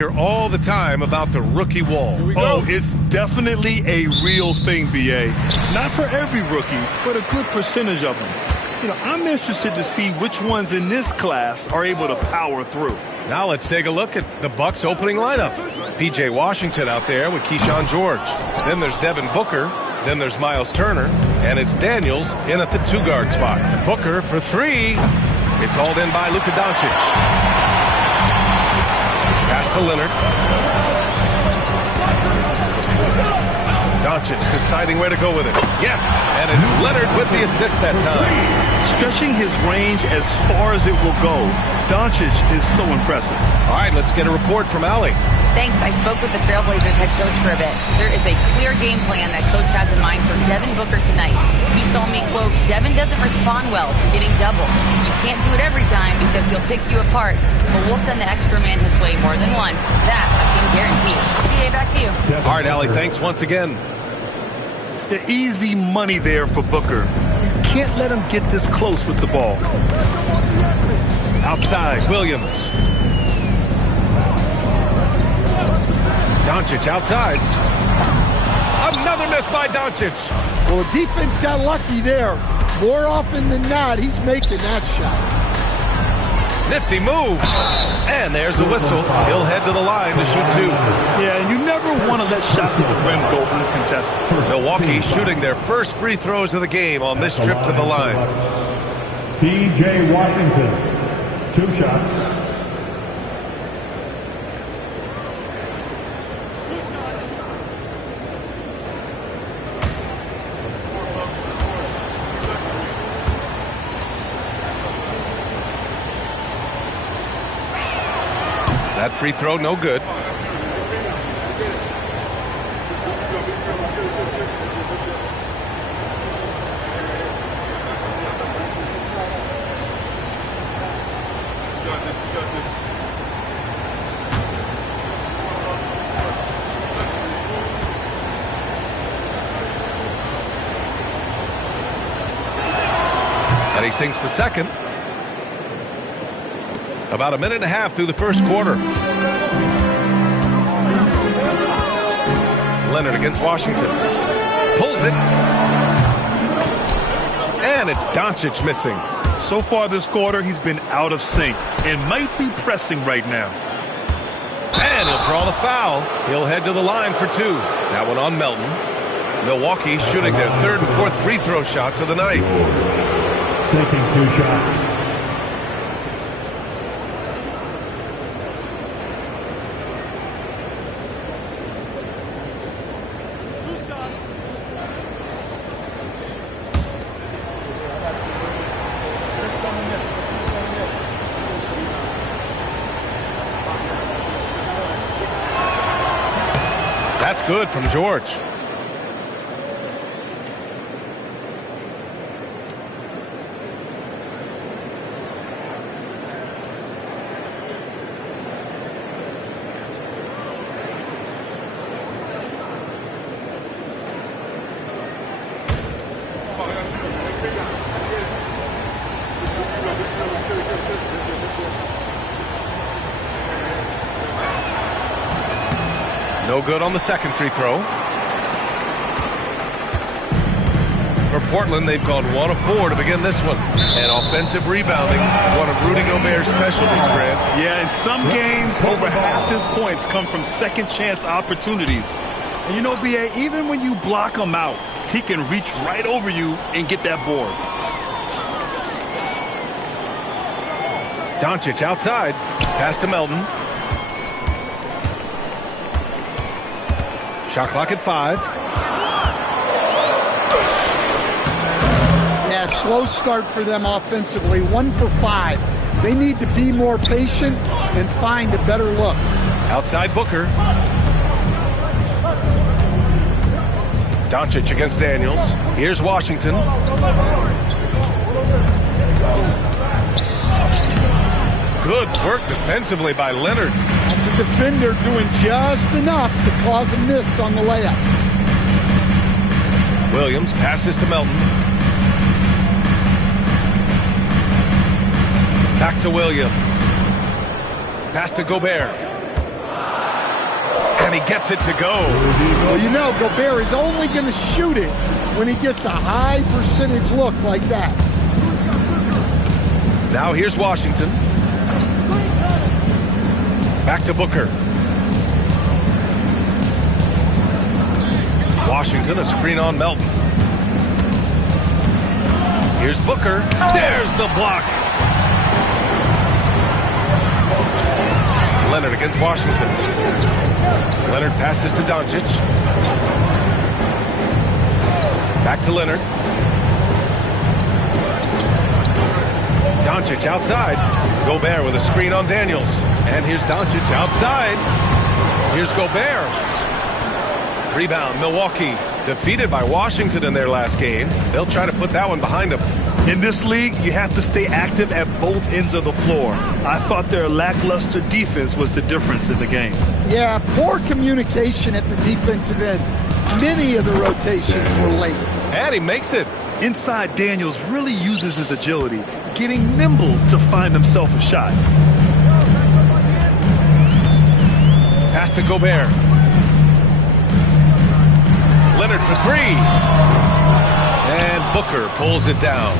Hear all the time about the rookie wall. Oh, it's definitely a real thing, BA. Not for every rookie, but a good percentage of them. You know, I'm interested to see which ones in this class are able to power through. Now let's take a look at the Bucks opening lineup. P.J. Washington out there with Keyshawn George. Then there's Devin Booker. Then there's Miles Turner. And it's Daniels in at the two-guard spot. Booker for three. It's hauled in by Luka Doncic. Pass to Leonard. Doncic deciding where to go with it. Yes, and it's Leonard with the assist that time. Stretching his range as far as it will go, Doncic is so impressive. All right, let's get a report from Allie. Thanks. I spoke with the Trailblazers head coach for a bit. There is a clear game plan that coach has in mind for Devin Booker tonight. He told me, quote, Devin doesn't respond well to getting double. You can't do it every time because he'll pick you apart, but we'll send the extra man his way more than once. That I can guarantee. BA, back to you. All right, Allie, thanks once again. The easy money there for Booker. Can't let him get this close with the ball. Outside, Williams. Doncic outside. Another miss by Doncic. Well, the defense got lucky there. More often than not, he's making that shot. Nifty move. And there's a whistle. He'll head to the line to shoot two. Yeah, and you never want to let shots at the rim go uncontested. Milwaukee shooting their first free throws of the game on this trip to the line. P.J. Washington, 2 shots. That free throw, no good. And he sinks the second. About a minute and a half through the first quarter. Leonard against Washington. Pulls it. And it's Doncic missing. So far this quarter, he's been out of sync and might be pressing right now. And he'll draw the foul. He'll head to the line for two. That one on Melton. Milwaukee shooting their third and fourth free throw shots of the night. Taking 2 shots. That's good from George. No good on the second free throw. For Portland, they've gone 1 of 4 to begin this one. And offensive rebounding, one of Rudy Gobert's specialties, Grant. Yeah, in some games, over half his points come from second chance opportunities. And you know, BA, even when you block him out, he can reach right over you and get that board. Doncic outside. Pass to Melton. Shot clock at 5. Yeah, slow start for them offensively. 1 for 5. They need to be more patient and find a better look. Outside Booker. Doncic against Daniels. Here's Washington. Good work defensively by Leonard. That's a defender doing just enough to cause a miss on the layup. Williams passes to Melton. Back to Williams. Pass to Gobert. And he gets it to go. Well, you know, Gobert is only going to shoot it when he gets a high percentage look like that. Now here's Washington. Back to Booker. Washington, a screen on Melton. Here's Booker. There's the block. Leonard against Washington. Leonard passes to Doncic. Back to Leonard. Doncic outside. Gobert with a screen on Daniels. And here's Doncic outside. Here's Gobert. Rebound, Milwaukee. Defeated by Washington in their last game. They'll try to put that one behind them. In this league, you have to stay active at both ends of the floor. I thought their lackluster defense was the difference in the game. Yeah, poor communication at the defensive end. Many of the rotations were late. And he makes it. Inside, Daniels really uses his agility, getting nimble to find himself a shot. Pass to Gobert. Leonard for three. And Booker pulls it down.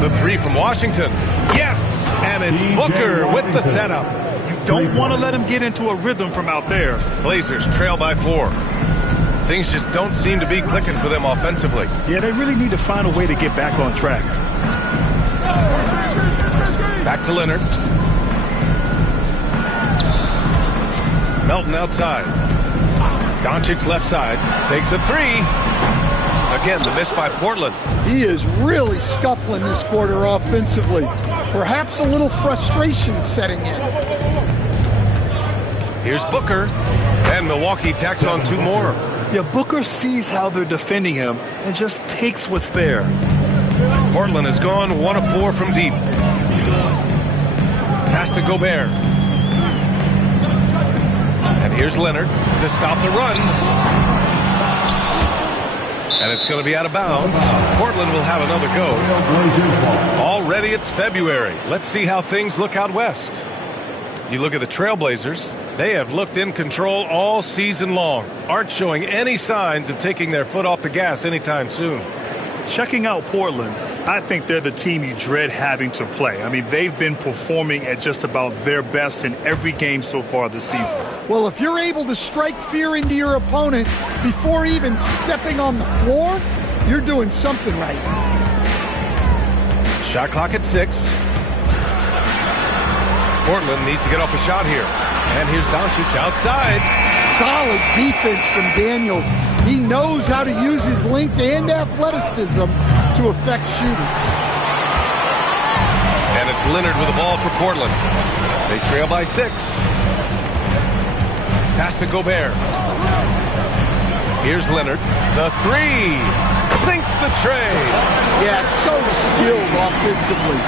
The three from Washington. Yes! And it's Booker with the setup. You don't want to let him get into a rhythm from out there. Blazers trail by 4. Things just don't seem to be clicking for them offensively. Yeah, they really need to find a way to get back on track. Back to Leonard. Melton outside. Doncic left side. Takes a three. Again, the miss by Portland. He is really scuffling this quarter offensively. Perhaps a little frustration setting in. Here's Booker. And Milwaukee tacks on 2 more. Yeah, Booker sees how they're defending him and just takes what's there. Portland has gone 1 of 4 from deep. Pass to Gobert. And here's Leonard to stop the run. And it's going to be out of bounds. Portland will have another go. Already it's February. Let's see how things look out west. You look at the Trailblazers. They have looked in control all season long. Aren't showing any signs of taking their foot off the gas anytime soon. Checking out Portland, I think they're the team you dread having to play. I mean, they've been performing at just about their best in every game so far this season. Well, if you're able to strike fear into your opponent before even stepping on the floor, you're doing something right. Shot clock at 6. Portland needs to get off a shot here. And here's Doncic outside. Solid defense from Daniels. He knows how to use his length and athleticism to affect shooting. And it's Leonard with the ball for Portland. They trail by 6. Pass to Gobert. Here's Leonard. The three. Sinks the tray. Yeah, so skilled offensively.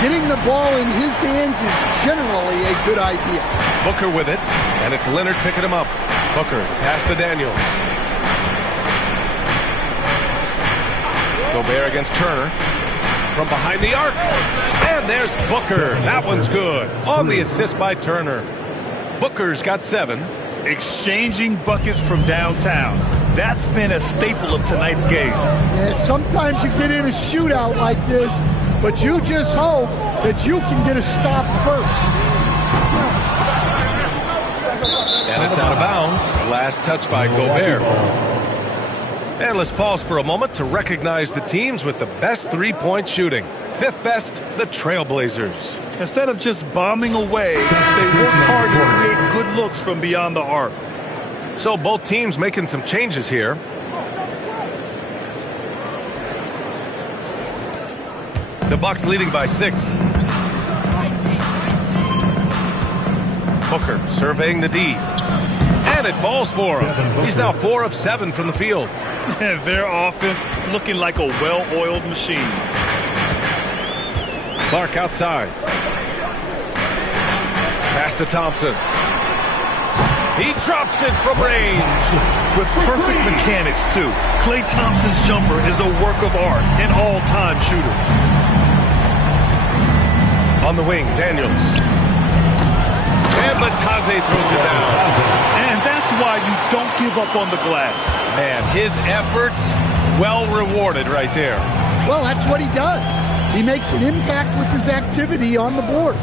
Getting the ball in his hands is generally a good idea. Booker with it, and it's Leonard picking him up. Booker, pass to Daniels. Gobert against Turner. From behind the arc. And there's Booker. That one's good. On the assist by Turner. Booker's got 7. Exchanging buckets from downtown. That's been a staple of tonight's game. Yeah, sometimes you get in a shootout like this, but you just hope that you can get a stop first. And it's out of bounds. Last touch by Gobert. And let's pause for a moment to recognize the teams with the best three-point shooting. 5th best, the Trailblazers. Instead of just bombing away, they work hard to create good looks from beyond the arc. So both teams making some changes here. The Bucks leading by 6. Booker surveying the D. And it falls for him. He's now 4 of 7 from the field. Their offense looking like a well-oiled machine. Clark outside. Pass to Thompson. He drops it from range. With perfect mechanics, too. Klay Thompson's jumper is a work of art, an all-time shooter. On the wing, Daniels. And Batase throws it down. And that's why you don't give up on the glass. Man, his efforts well rewarded right there. Well, that's what he does. He makes an impact with his activity on the board.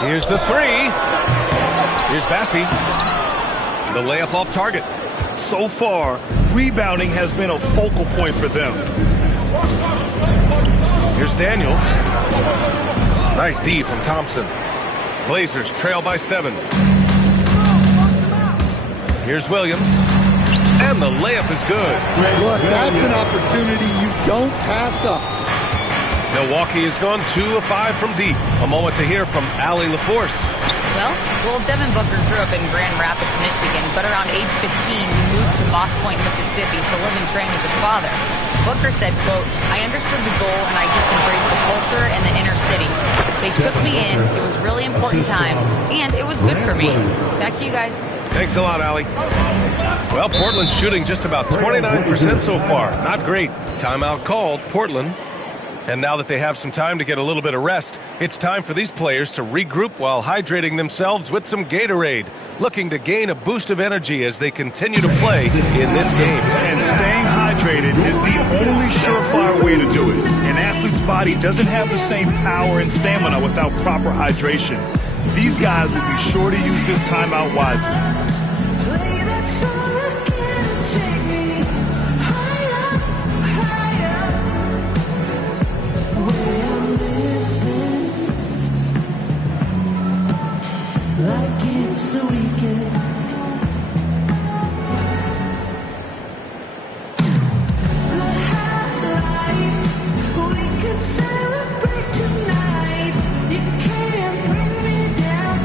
Here's the three. Here's Bassi. The layup off target. So far, rebounding has been a focal point for them. Here's Daniels. Nice D from Thompson. Blazers trail by 7. Here's Williams. And the layup is good. Look, that's an opportunity you don't pass up. Milwaukee has gone 2 of 5 from deep. A moment to hear from Allie LaForce. Well, Devin Booker grew up in Grand Rapids, Michigan, but around age 15, he moved to Moss Point, Mississippi to live and train with his father. Booker said, quote, "I understood the goal and I just embraced the culture and the inner city. They took me in, it was a really important time, and it was good for me." Back to you guys. Thanks a lot, Allie. Well, Portland's shooting just about 29% so far. Not great. Timeout called, Portland. And now that they have some time to get a little bit of rest, it's time for these players to regroup while hydrating themselves with some Gatorade, looking to gain a boost of energy as they continue to play in this game. And staying hydrated is the only surefire way to do it. An athlete's body doesn't have the same power and stamina without proper hydration. These guys will be sure to use this timeout wisely. Like it's the weekend. The high life, we could celebrate tonight. You can't bring me down.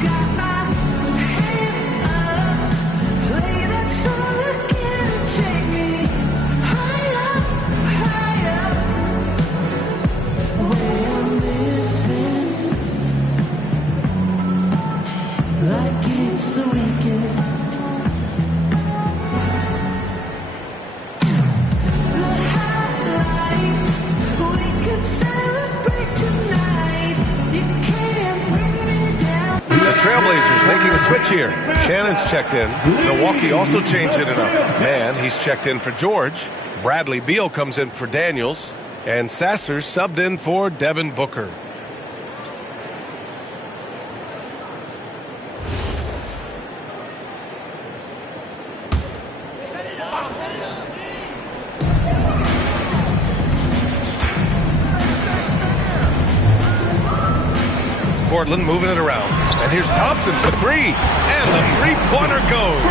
Got my hands up, play that song again. Take me higher, higher. Where I'm living. Like it's the weekend. The high life, we can celebrate tonight. You can't bring me down. The Trailblazers making a switch here. Shannon's checked in. Milwaukee also changed it up. Man, he's checked in for George. Bradley Beal comes in for Daniels. And Sasser subbed in for Devin Booker. Portland moving it around. And here's Thompson for 3. And the three-pointer goes.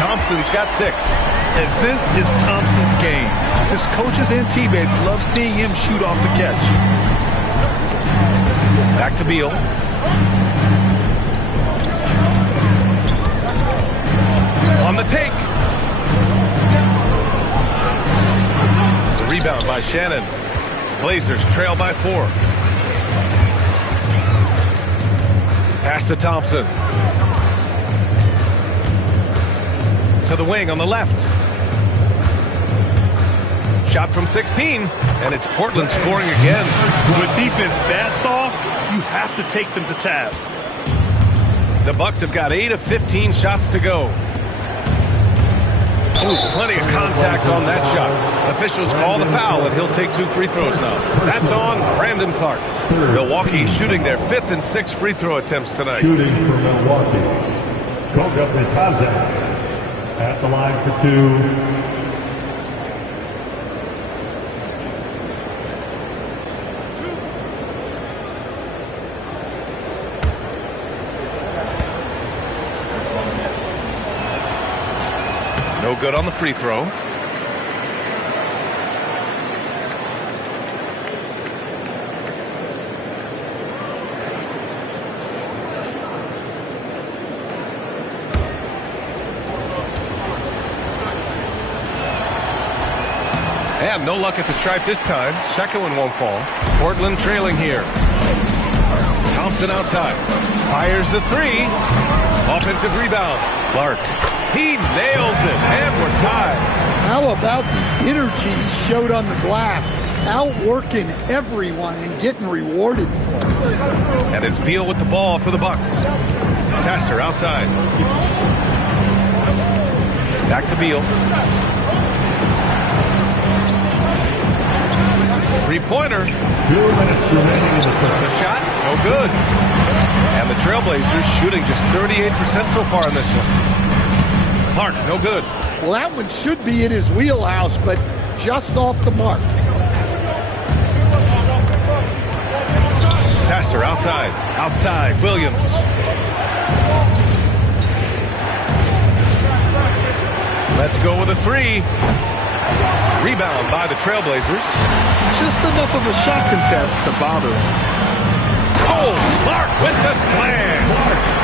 Thompson's got 6. And this is Thompson's game. His coaches and teammates love seeing him shoot off the catch. Back to Beal. On the take. The rebound by Shannon. Blazers trail by 4. Pass to Thompson. To the wing on the left. Shot from 16, and it's Portland scoring again. With defense that soft, you have to take them to task. The Bucks have got 8 of 15 shots to go. Ooh, plenty of contact on that shot. Officials call the foul, and he'll take 2 free throws now. That's on Brandon Clark. Milwaukee shooting their 5th and 6th free throw attempts tonight. Shooting for Milwaukee. Koga Batase at the line for 2. No good on the free throw. And no luck at the stripe this time. Second one won't fall. Portland trailing here. Thompson outside. Fires the 3. Offensive rebound. Clark. He nails it, and we're tied. How about the energy he showed on the glass, outworking everyone and getting rewarded for it. And it's Beal with the ball for the Bucks. Sasser outside. Back to Beal. Three-pointer. 2 minutes remaining in the first. The shot, no good. And the Trailblazers shooting just 38% so far in this one. Clark, no good. Well, that one should be in his wheelhouse, but just off the mark. Sasser outside. Outside, Williams. Let's go with a three. Rebound by the Trailblazers. Just enough of a shot contest to bother him. Oh, Clark with the slam.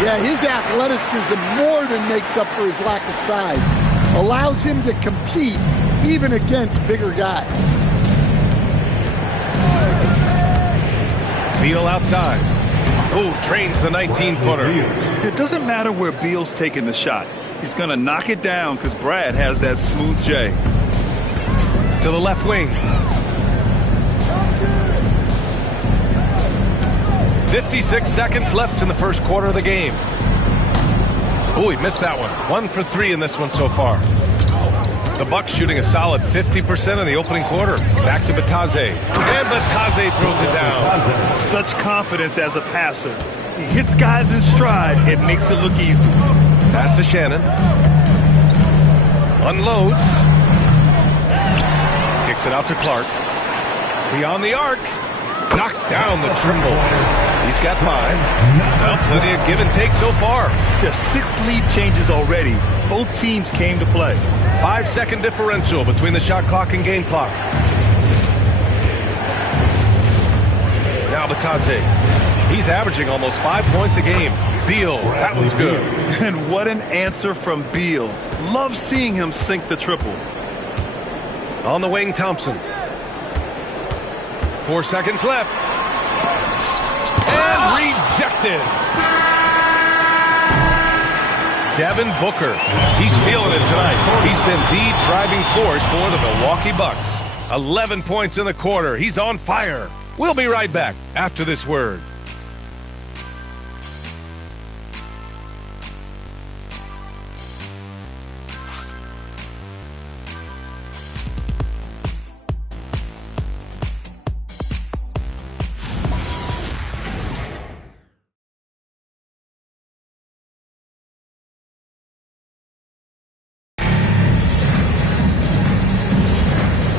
Yeah, his athleticism more than makes up for his lack of size. Allows him to compete even against bigger guys. Beal outside. Oh, trains the 19-footer. It doesn't matter where Beal's taking the shot. He's going to knock it down because Brad has that smooth J. To the left wing. 56 seconds left in the first quarter of the game. Oh, he missed that one. 1 for 3 in this one so far. The Bucks shooting a solid 50% in the opening quarter. Back to Batadze. And Batadze throws it down. Such confidence as a passer. He hits guys in stride. It makes it look easy. Pass to Shannon. Unloads. Kicks it out to Clark. Beyond the arc. Knocks down the triple. He's got 5. Well, plenty of give and take so far. There's 6 lead changes already. Both teams came to play. 5-second differential between the shot clock and game clock. Now Batadze. He's averaging almost 5 points a game. Beal, that one's good. And what an answer from Beal. Love seeing him sink the triple. On the wing, Thompson. 4 seconds left. And rejected. Devin Booker. He's feeling it tonight. He's been the driving force for the Milwaukee Bucks. 11 points in the quarter. He's on fire. We'll be right back after this word.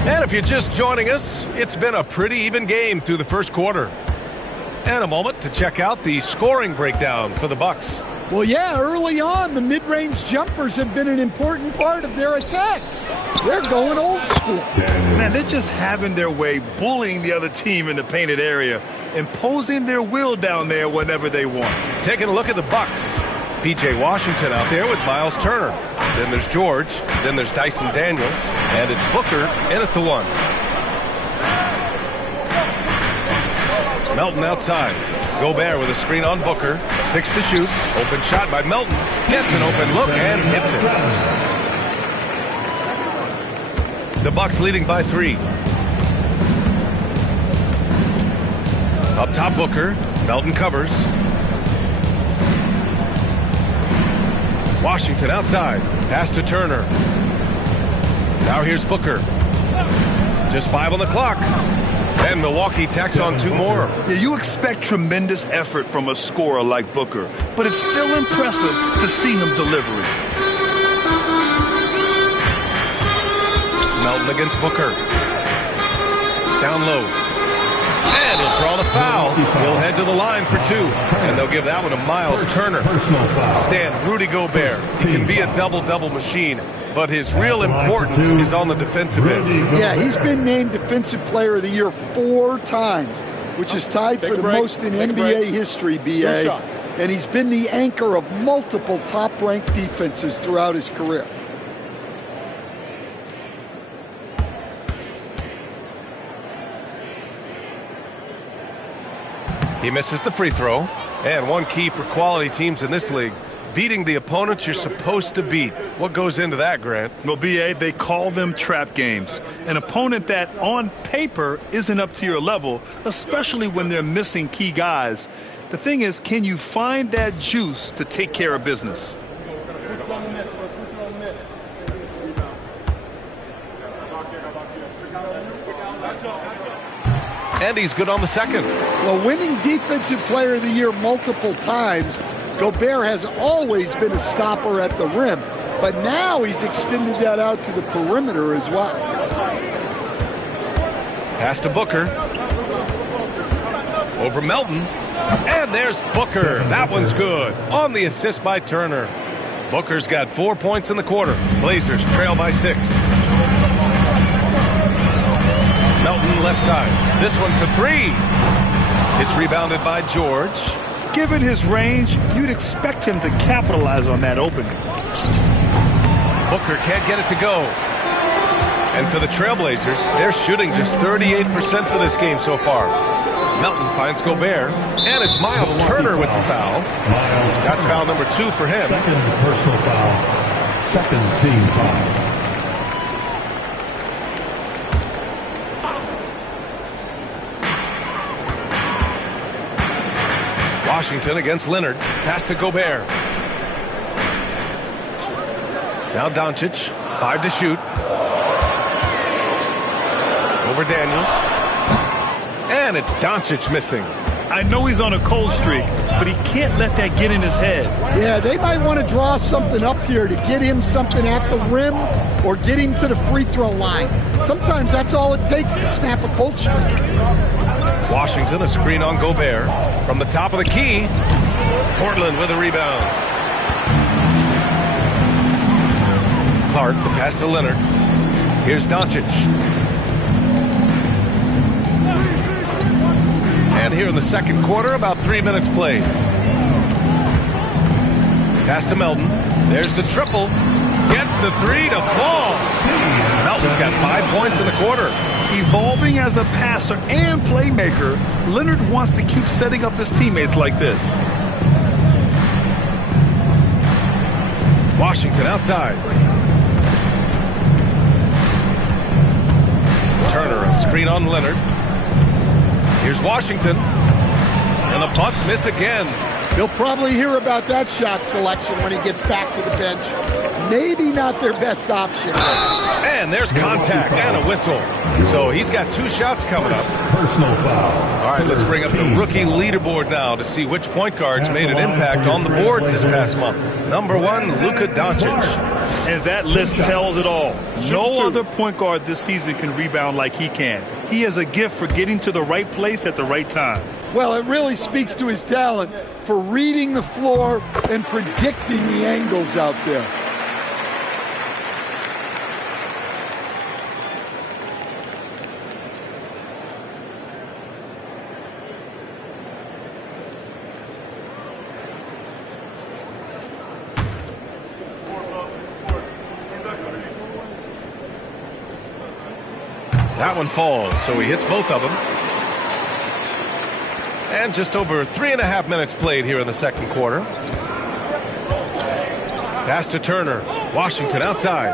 And if you're just joining us, it's been a pretty even game through the first quarter. And a moment to check out the scoring breakdown for the Bucks. Well, yeah, early on, the mid-range jumpers have been an important part of their attack. They're going old school. Man, they're just having their way, bullying the other team in the painted area, imposing their will down there whenever they want. Taking a look at the Bucks. P.J. Washington out there with Miles Turner. Then there's George. Then there's Dyson Daniels. And it's Booker in at the 1. Melton outside. Gobert with a screen on Booker. 6 to shoot. Open shot by Melton. Gets an open look and hits it. The Bucks leading by 3. Up top, Booker. Melton covers. Washington outside. Pass to Turner. Now here's Booker. Just 5 on the clock. And Milwaukee tacks on 2 more. Yeah, you expect tremendous effort from a scorer like Booker, but it's still impressive to see him deliver it. Melton against Booker. Down low. And he'll draw the foul. He'll head to the line for 2. And they'll give that one to Miles Turner. Stan, Rudy Gobert. He can be a double-double machine, but his real importance is on the defensive end. Yeah, he's been named Defensive Player of the Year 4 times, which is tied for the most in NBA history, B.A. And he's been the anchor of multiple top-ranked defenses throughout his career. He misses the free throw. And one key for quality teams in this league, beating the opponents you're supposed to beat. What goes into that, Grant? Well, B.A., they call them trap games. An opponent that, on paper, isn't up to your level, especially when they're missing key guys. The thing is, can you find that juice to take care of business? And he's good on the second. Well, winning Defensive Player of the Year multiple times, Gobert has always been a stopper at the rim. But now he's extended that out to the perimeter as well. Pass to Booker. Over Melton. And there's Booker. That one's good. On the assist by Turner. Booker's got 4 points in the quarter. Blazers trail by 6. Melton left side. This one for 3. It's rebounded by George. Given his range, you'd expect him to capitalize on that opening. Booker can't get it to go. And for the Trailblazers, they're shooting just 38% for this game so far. Melton finds Gobert, and it's Miles Turner with the foul. That's foul number 2 for him. Second personal foul. Second team foul. Washington against Leonard. Pass to Gobert. Now Doncic. 5 to shoot. Over Daniels. And it's Doncic missing. I know he's on a cold streak, but he can't let that get in his head. Yeah, they might want to draw something up here to get him something at the rim or get him to the free throw line. Sometimes that's all it takes to snap a cold streak. Washington, a screen on Gobert. From the top of the key, Portland with a rebound. Clark, the pass to Leonard. Here's Doncic. And here in the second quarter, about 3 minutes played. Pass to Melton. There's the triple. Gets the 3 to fall. Melton's got 5 points in the quarter. Evolving as a passer and playmaker, Leonard wants to keep setting up his teammates like this. Washington outside. Turner, a screen on Leonard. Here's Washington. And the Bucks miss again. He'll probably hear about that shot selection when he gets back to the bench. Maybe not their best option. And there's contact and a whistle. So he's got 2 shots coming up. Personal foul. All right, let's bring up the rookie leaderboard now to see which point guards made an impact on the boards this past month. Number 1, Luka Doncic. And that list tells it all. No other point guard this season can rebound like he can. He has a gift for getting to the right place at the right time. Well, it really speaks to his talent for reading the floor and predicting the angles out there. That one falls, so he hits both of them. And just over 3.5 minutes played here in the second quarter. Pass to Turner. Washington outside.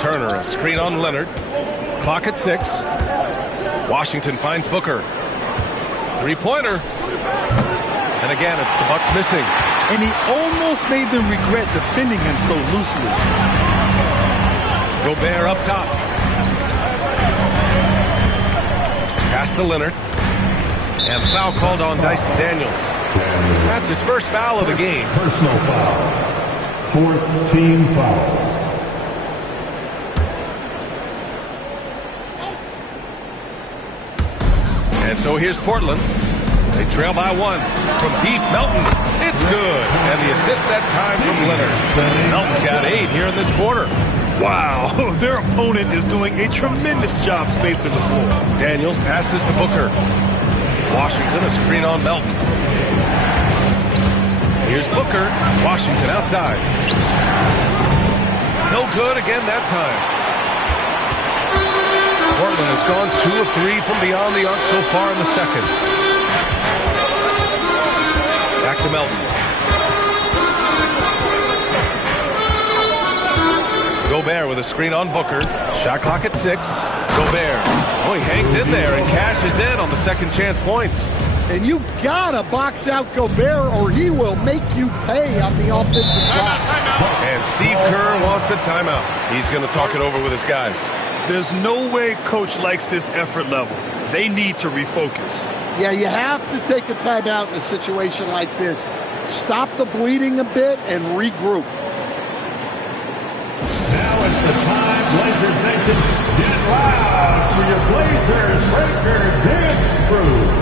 Turner, a screen on Leonard. Clock at 6. Washington finds Booker. 3-pointer. And again, it's the Bucks missing. And he almost made them regret defending him so loosely. Gobert up top. Pass to Leonard. And foul called on Dyson Daniels. That's his first foul of the game. Personal foul. 4th team foul. And so here's Portland. They trail by 1. From deep, Melton. It's good. And the assist that time from Leonard. Melton's got 8 here in this quarter. Wow, their opponent is doing a tremendous job spacing the floor. Daniels passes to Booker. Washington, a screen on Melton. Here's Booker. Washington outside. No good again that time. Portland has gone 2 of 3 from beyond the arc so far in the second. Back to Melton. Gobert with a screen on Booker. Shot clock at 6. Gobert. Oh, he hangs in there and cashes in on the second chance points. And you gotta box out Gobert or he will make you pay on the offensive block. And Steve Kerr wants a timeout. He's going to talk it over with his guys. There's no way coach likes this effort level. They need to refocus. Yeah, you have to take a timeout in a situation like this. Stop the bleeding a bit and regroup. Now it's the time, Blazers Nation. Get loud for your Blazers Breaker Dance Crew.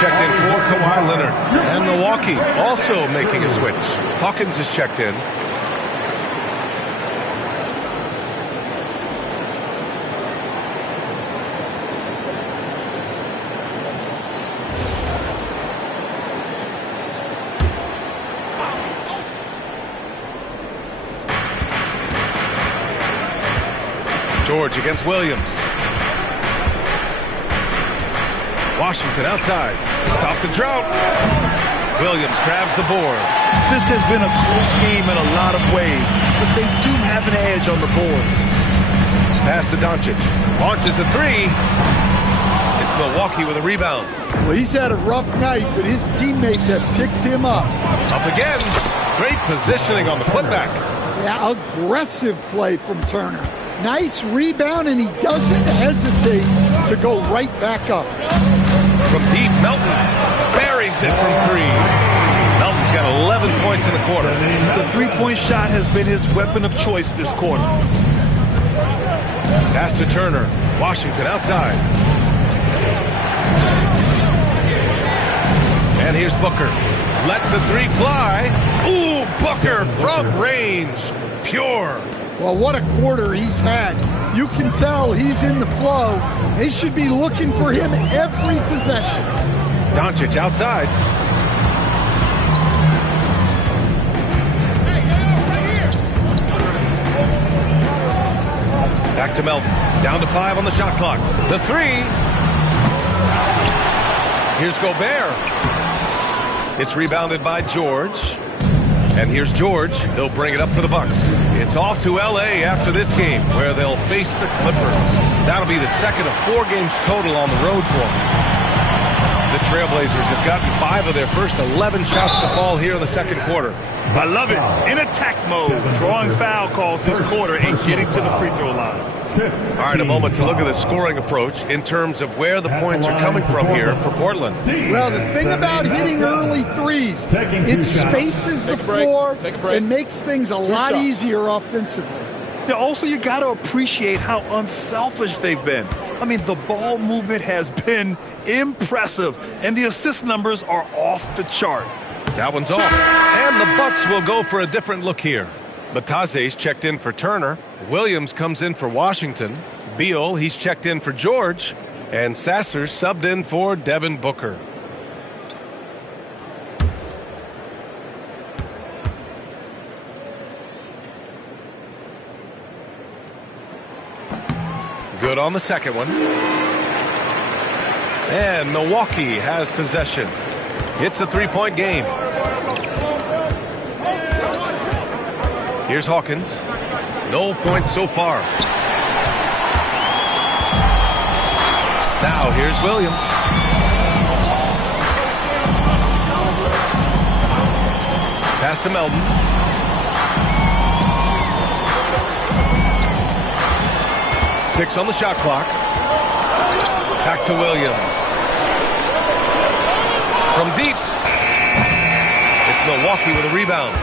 Checked in for Kawhi Leonard. And Milwaukee also making a switch. Hawkins is checked in. George against Williams. Washington outside to stop the drought. Williams grabs the board. This has been a close game in a lot of ways, but they do have an edge on the boards. Pass to Doncic. Launches a 3. It's Milwaukee with a rebound. Well, he's had a rough night, but his teammates have picked him up. Up again. Great positioning on the putback. Yeah, aggressive play from Turner. Nice rebound, and he doesn't hesitate to go right back up. From deep, Melton buries it from 3. Melton's got 11 points in the quarter. The three-point shot has been his weapon of choice this quarter. Pass to Turner. Washington outside. And here's Booker. Lets the 3 fly. Ooh, Booker from range. Pure. Well, what a quarter he's had. You can tell he's in the flow. They should be looking for him every possession. Doncic outside. Back to Melton. Down to 5 on the shot clock. The 3. Here's Gobert. It's rebounded by George. And here's George. He'll bring it up for the Bucks. It's off to L.A. after this game, where they'll face the Clippers. That'll be the second of 4 games total on the road for them. The Trailblazers have gotten 5 of their first 11 shots to fall here in the second quarter. I love it. In attack mode, drawing foul calls this quarter and getting to the free throw line. All right, a moment to look at the scoring approach in terms of where the points are coming from here for Portland. Well, the thing about hitting early threes, it spaces the floor and makes things a lot easier offensively. Yeah, also, you got to appreciate how unselfish they've been. I mean, the ball movement has been impressive, and the assist numbers are off the chart. That one's off. And the Bucks will go for a different look here. Bataze's checked in for Turner. Williams comes in for Washington. Beal, he's checked in for George. And Sasser's subbed in for Devin Booker. Good on the second one. And Milwaukee has possession. It's a 3-point game. Here's Hawkins. No points so far. Now here's Williams. Pass to Melton. Six on the shot clock. Back to Williams. From deep. It's Milwaukee with a rebound.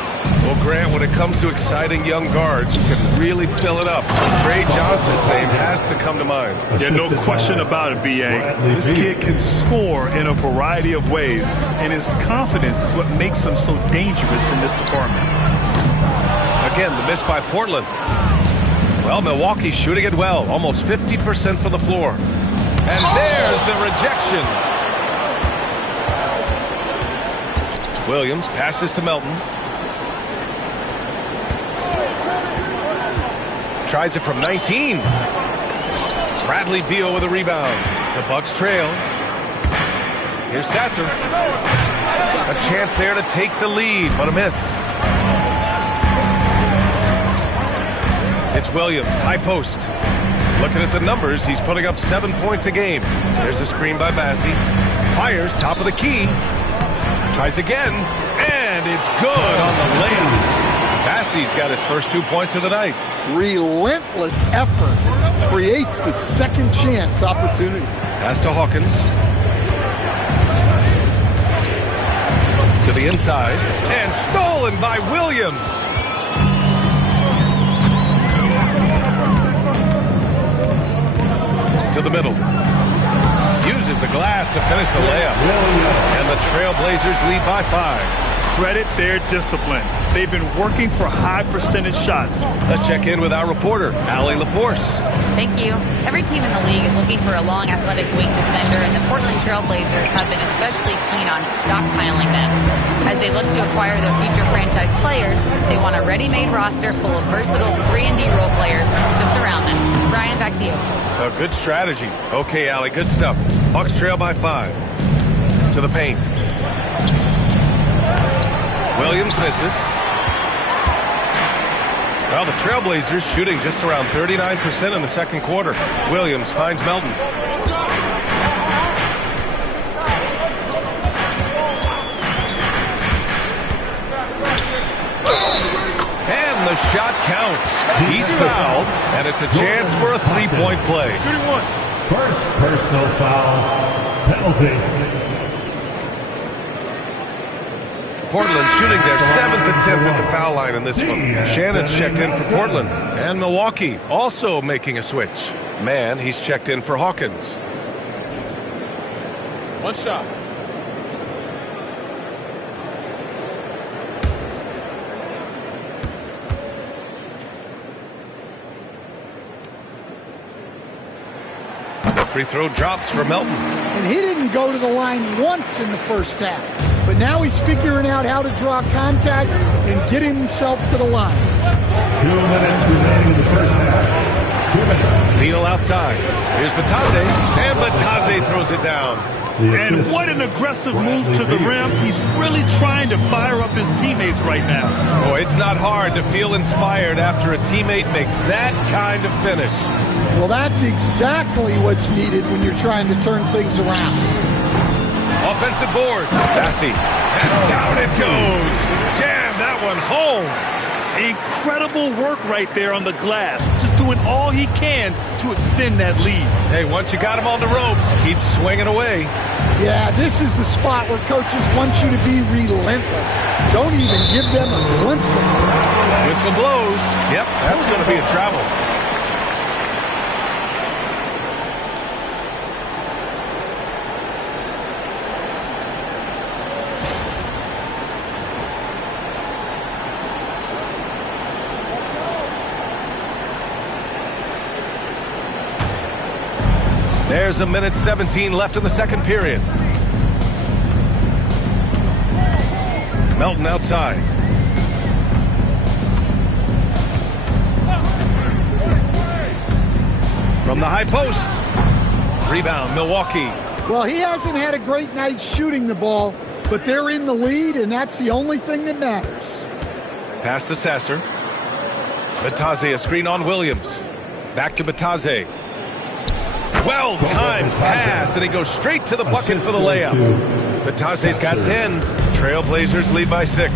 Well, Grant, when it comes to exciting young guards who can really fill it up, Trey Johnson's name has to come to mind. Yeah, no question about it, B.A. This kid can score in a variety of ways, and his confidence is what makes him so dangerous in this department. Again, the miss by Portland. Well, Milwaukee's shooting it well, almost 50% from the floor. And there's the rejection. Williams passes to Melton. Tries it from 19. Bradley Beal with a rebound. The Bucks trail. Here's Sasser. A chance there to take the lead, but a miss. It's Williams, high post. Looking at the numbers, he's putting up 7 points a game. There's a screen by Bassi. Fires, top of the key. Tries again, and it's good on the layup. Bassi's got his first 2 points of the night. Relentless effort creates the second chance opportunity. Pass to Hawkins. To the inside, and stolen by Williams. To the middle. Uses the glass to finish the layup. And the Trailblazers lead by 5. Credit their discipline. They've been working for high percentage shots. Let's check in with our reporter, Allie LaForce. Thank you. Every team in the league is looking for a long athletic wing defender, and the Portland Trailblazers have been especially keen on stockpiling them. As they look to acquire their future franchise players, they want a ready-made roster full of versatile 3-and-D role players to surround them. Brian, back to you. A good strategy. Okay, Allie, good stuff. Bucks trail by 5. To the paint. Williams misses. Well, the Trailblazers shooting just around 39% in the second quarter. Williams finds Melton. And the shot counts. He's fouled, and it's a chance for a three-point play. Shooting one. First personal foul, penalty. Portland shooting their 7th attempt at the foul line in this one. Shannon's checked in for Portland. And Milwaukee also making a switch. Man, he's checked in for Hawkins. One shot. The free throw drops for Melton. And he didn't go to the line once in the first half. But now he's figuring out how to draw contact and get himself to the line. 2 minutes remaining in the first half. 2 minutes. Neal outside. Here's Batase. And Batase throws it down. And what an aggressive move to the rim. He's really trying to fire up his teammates right now. Boy, it's not hard to feel inspired after a teammate makes that kind of finish. Well, that's exactly what's needed when you're trying to turn things around. Offensive board. Bassi. And down it goes. Jam that one home. Incredible work right there on the glass. Just doing all he can to extend that lead. Hey, once you got him on the ropes, keep swinging away. Yeah, this is the spot where coaches want you to be relentless. Don't even give them a glimpse of it. Whistle blows. Yep, that's going to be a travel. There's a minute 17 left in the second period. Melton outside. From the high post. Rebound, Milwaukee. Well, he hasn't had a great night shooting the ball, but they're in the lead, and that's the only thing that matters. Pass to Sasser. Batase a screen on Williams. Back to Batase. Well-timed pass, and he goes straight to the bucket for the layup. Batase's got 10. Trailblazers lead by 6.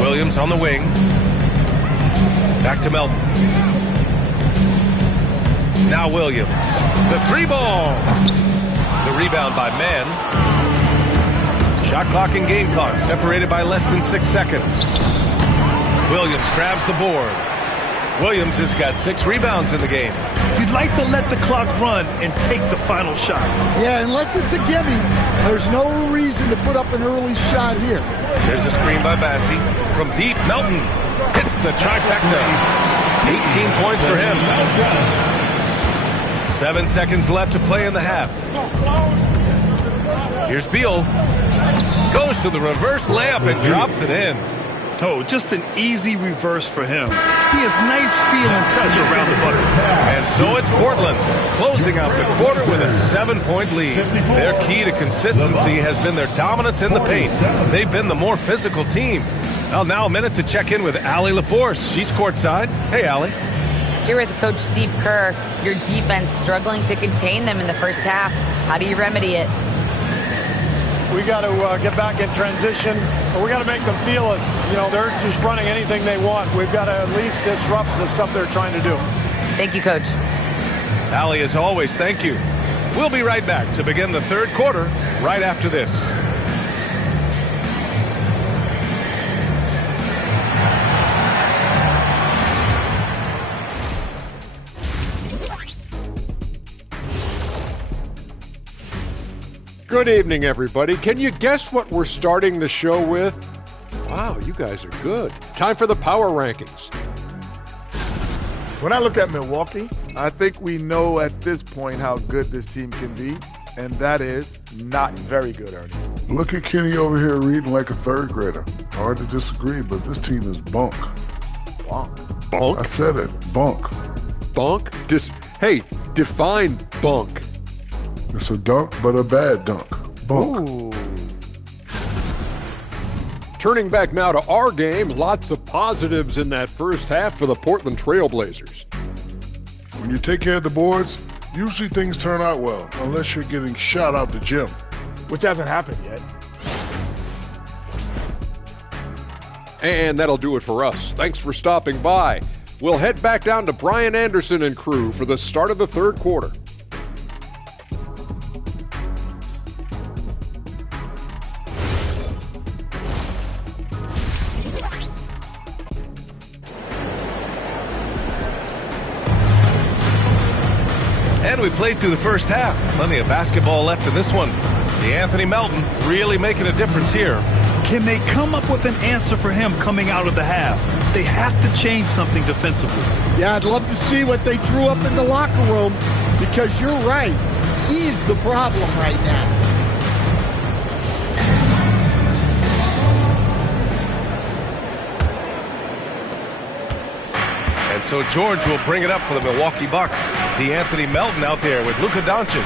Williams on the wing. Back to Melton. Now Williams. The 3-ball. The rebound by Mann. Shot clock and game clock separated by less than 6 seconds. Williams grabs the board. Williams has got 6 rebounds in the game. You'd like to let the clock run and take the final shot. Yeah, unless it's a gimme, there's no reason to put up an early shot here. There's a screen by Bassi. From deep, Melton hits the trifecta. 18 points for him. 7 seconds left to play in the half. Here's Beal. Goes to the reverse layup and drops it in. Oh, just an easy reverse for him. He has nice feel and touch around the bucket. And so it's Portland, closing out the quarter with a 7-point lead. Their key to consistency has been their dominance in the paint. They've been the more physical team. Well, now a minute to check in with Allie LaForce. She's courtside. Hey, Allie. Here with Coach Steve Kerr, your defense struggling to contain them in the first half. How do you remedy it? We got to get back in transition. We got to make them feel us. You know, they're just running anything they want. We've got to at least disrupt the stuff they're trying to do. Thank you, Coach. Allie, as always, thank you. We'll be right back to begin the third quarter right after this. Good evening, everybody. Can you guess what we're starting the show with? Wow, you guys are good. Time for the power rankings. When I look at Milwaukee, I think we know at this point how good this team can be, and that is not very good, Ernie. Look at Kenny over here reading like a third grader. Hard to disagree, but this team is bunk. Bunk. Bunk? I said it, bunk. Bunk? Hey, define bunk. It's a dunk, but a bad dunk. Bunk. Ooh. Turning back now to our game, lots of positives in that first half for the Portland Trailblazers. When you take care of the boards, usually things turn out well, unless you're getting shot out the gym. Which hasn't happened yet. And that'll do it for us. Thanks for stopping by. We'll head back down to Brian Anderson and crew for the start of the third quarter. And we played through the first half. Plenty of basketball left in this one. Anthony Melton really making a difference here. Can they come up with an answer for him coming out of the half? They have to change something defensively. Yeah, I'd love to see what they drew up in the locker room, because you're right. He's the problem right now. And so George will bring it up for the Milwaukee Bucks. Anthony Melton out there with Luka Doncic.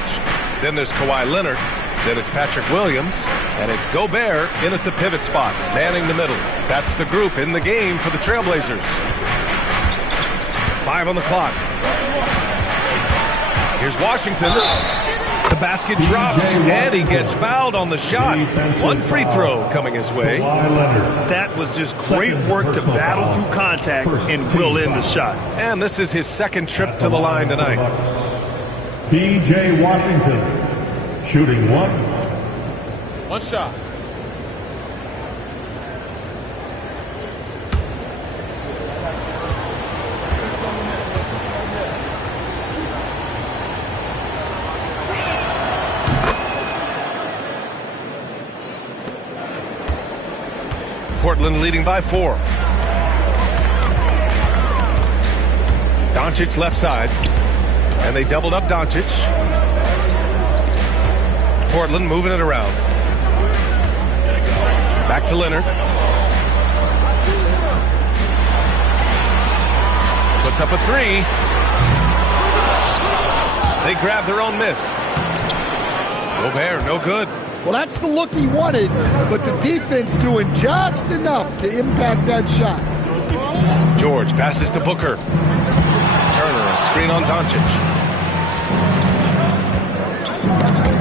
Then there's Kawhi Leonard. Then it's Patrick Williams. And it's Gobert in at the pivot spot, manning the middle. That's the group in the game for the Trailblazers. 5 on the clock. Here's Washington. The basket drops, and he gets fouled on the shot. One free throw coming his way. That was just great work to battle through contact and will in the shot. And this is his second trip to the line tonight. P.J. Washington, shooting one. One shot. Portland leading by 4. Doncic left side. And they doubled up Doncic. Portland moving it around. Back to Leonard. Puts up a 3. They grab their own miss. Gobert, no good. Well, that's the look he wanted, but the defense doing just enough to impact that shot. George passes to Booker. Turner, a screen on Doncic.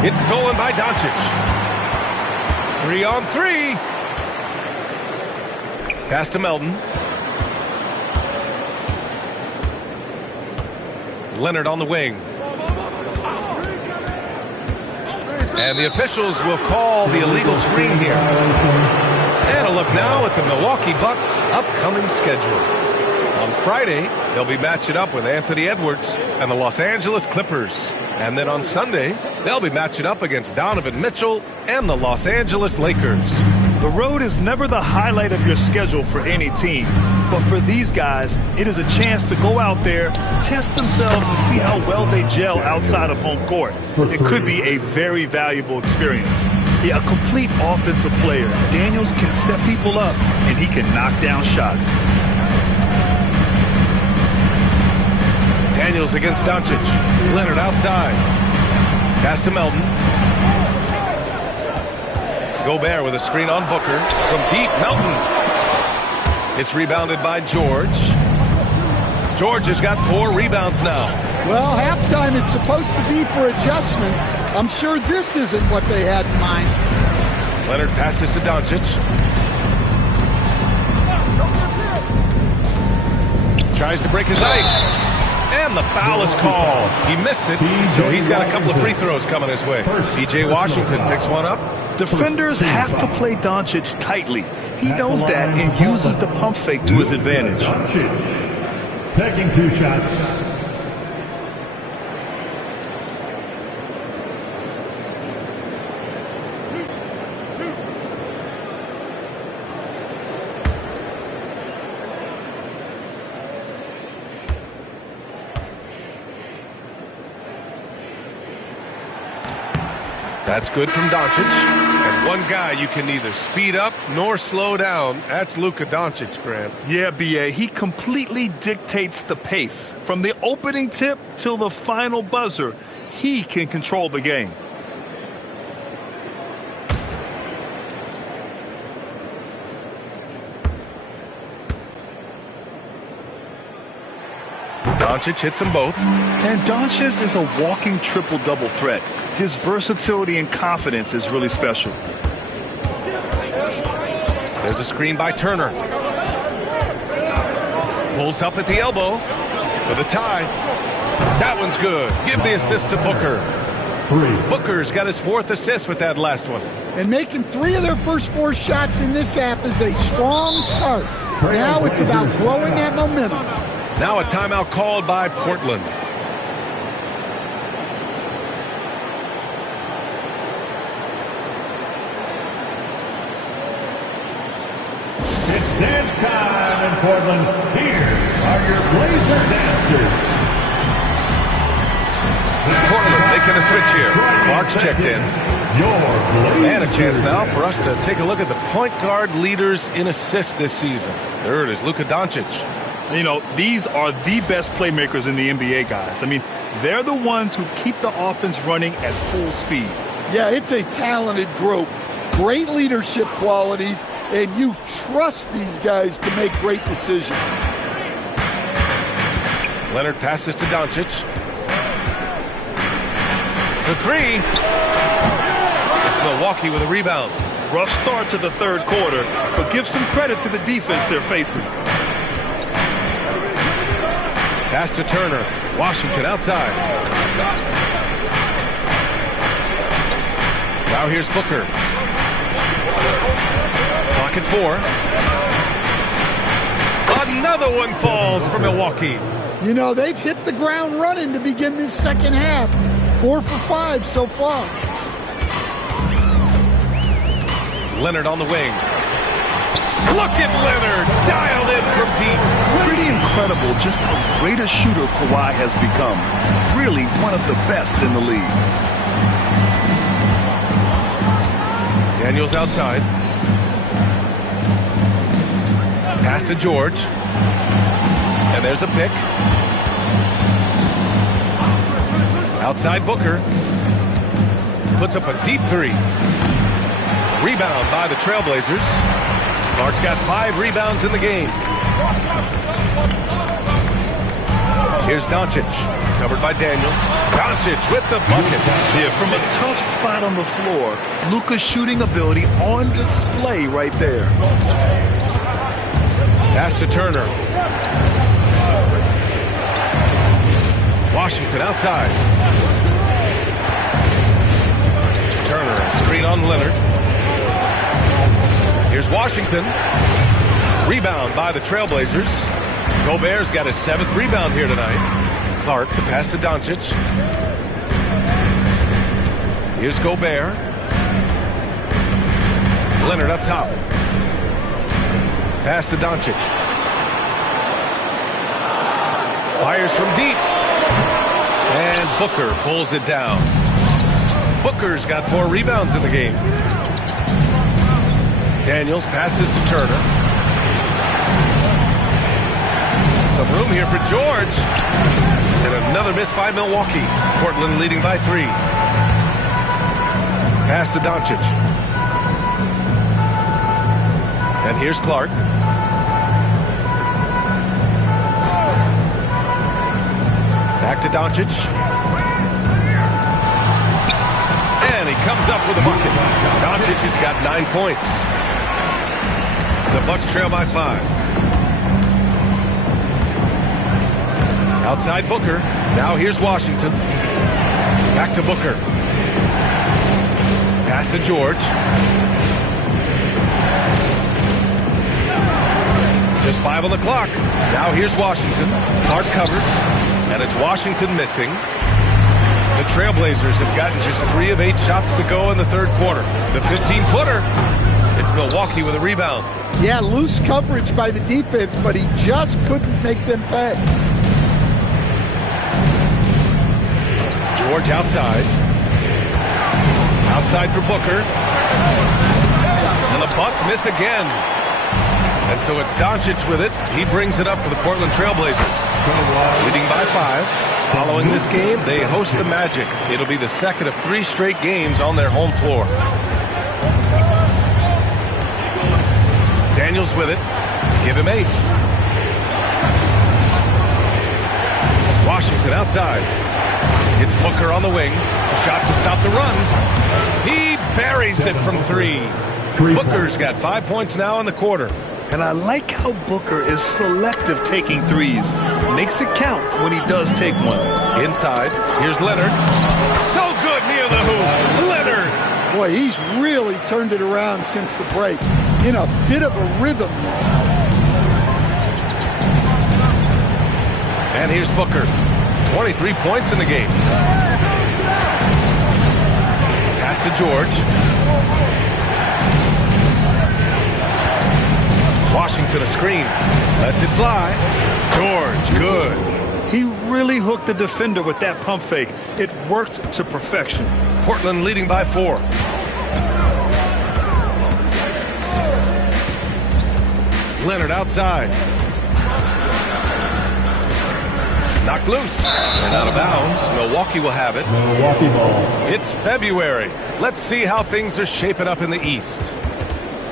It's stolen by Doncic. 3-on-3. Pass to Melton. Leonard on the wing. And the officials will call the illegal screen here. And a look now at the Milwaukee Bucks' upcoming schedule. On Friday, they'll be matching up with Anthony Edwards and the Los Angeles Clippers. And then on Sunday, they'll be matching up against Donovan Mitchell and the Los Angeles Lakers. The road is never the highlight of your schedule for any team. But for these guys, it is a chance to go out there, test themselves, and see how well they gel outside of home court. It could be a very valuable experience. Yeah, a complete offensive player. Daniels can set people up, and he can knock down shots. Daniels against Doncic. Leonard outside. Pass to Melton. Gobert with a screen on Booker. From deep, Melton. It's rebounded by George. George has got 4 rebounds now. Well, halftime is supposed to be for adjustments. I'm sure this isn't what they had in mind. Leonard passes to Doncic. Tries to break his ice. And the foul is called. He missed it, so he's got a couple of free throws coming his way. PJ Washington picks one up. Defenders have to play Doncic tightly. He knows that and uses the pump fake to his advantage. Taking 2 shots. That's good from Doncic. And one guy you can neither speed up nor slow down. That's Luka Doncic, Grant. Yeah, B.A., he completely dictates the pace. From the opening tip till the final buzzer, he can control the game. Doncic hits them both. And Doncic is a walking triple-double threat. His versatility and confidence is really special. There's a screen by Turner. Pulls up at the elbow for the tie. That one's good. Give the assist to Booker. 3. Booker's got his 4th assist with that last one. And making 3 of their first 4 shots in this half is a strong start. Now it's about growing that momentum. Now a timeout called by Portland. It's dance time in Portland. Here are your Blazer dancers. Portland making a switch here. Clark's checked in. And a chance now for us to take a look at the point guard leaders in assists this season. Third is Luka Doncic. You know, these are the best playmakers in the NBA, guys. I mean, they're the ones who keep the offense running at full speed. Yeah, it's a talented group. Great leadership qualities, and you trust these guys to make great decisions. Leonard passes to Doncic. For 3. It's Milwaukee with a rebound. Rough start to the third quarter, but give some credit to the defense they're facing. Pass to Turner. Washington outside. Now here's Booker. Clock at 4. Another one falls for Milwaukee. You know, they've hit the ground running to begin this second half. 4 for 5 so far. Leonard on the wing. Look at Leonard, dialed in from deep. Pretty incredible just how great a shooter Kawhi has become. Really one of the best in the league. Daniels outside. Pass to George. And there's a pick. Outside Booker. Puts up a deep 3. Rebound by the Trailblazers. Clark's got 5 rebounds in the game. Here's Doncic, covered by Daniels. Doncic with the bucket. Yeah, from a tough spot on the floor, Luka's shooting ability on display right there. Pass to Turner. Washington outside. Turner, a screen on Leonard. Here's Washington. Rebound by the Trailblazers. Gobert's got his 7th rebound here tonight. Clark, the pass to Doncic. Here's Gobert. Leonard up top. Pass to Doncic. Fires from deep. And Booker pulls it down. Booker's got 4 rebounds in the game. Daniels passes to Turner. Some room here for George. And another miss by Milwaukee. Portland leading by 3. Pass to Doncic. And here's Clark. Back to Doncic. And he comes up with a bucket. Doncic has got 9 points. The Bucks trail by 5. Outside Booker. Now here's Washington. Back to Booker. Pass to George. Just 5 on the clock. Now here's Washington. Clark covers. And it's Washington missing. The Trailblazers have gotten just 3 of 8 shots to go in the 3rd quarter. The 15-footer. It's Milwaukee with a rebound. Yeah, loose coverage by the defense, but he just couldn't make them pay. George outside. Outside for Booker. And the Bucks miss again. And so it's Doncic with it. He brings it up for the Portland Trailblazers. Leading by 5. Following this game, they host the Magic. It'll be the 2nd of 3 straight games on their home floor. Daniels with it. Give him 8. Washington outside. It's Booker on the wing. A shot to stop the run. He buries it from 3. Booker's got 5 points now in the quarter. And I like how Booker is selective taking threes. Makes it count when he does take one. Inside, here's Leonard. So good near the hoop. Leonard. Boy, he's really turned it around since the break. In a bit of a rhythm now. And here's Booker. 23 points in the game. Pass to George. Washington a screen. Lets it fly. George, good. He really hooked the defender with that pump fake. It worked to perfection. Portland leading by 4. Leonard outside. Knocked loose and out of bounds. Milwaukee will have it. Milwaukee ball. It's February. Let's see how things are shaping up in the East.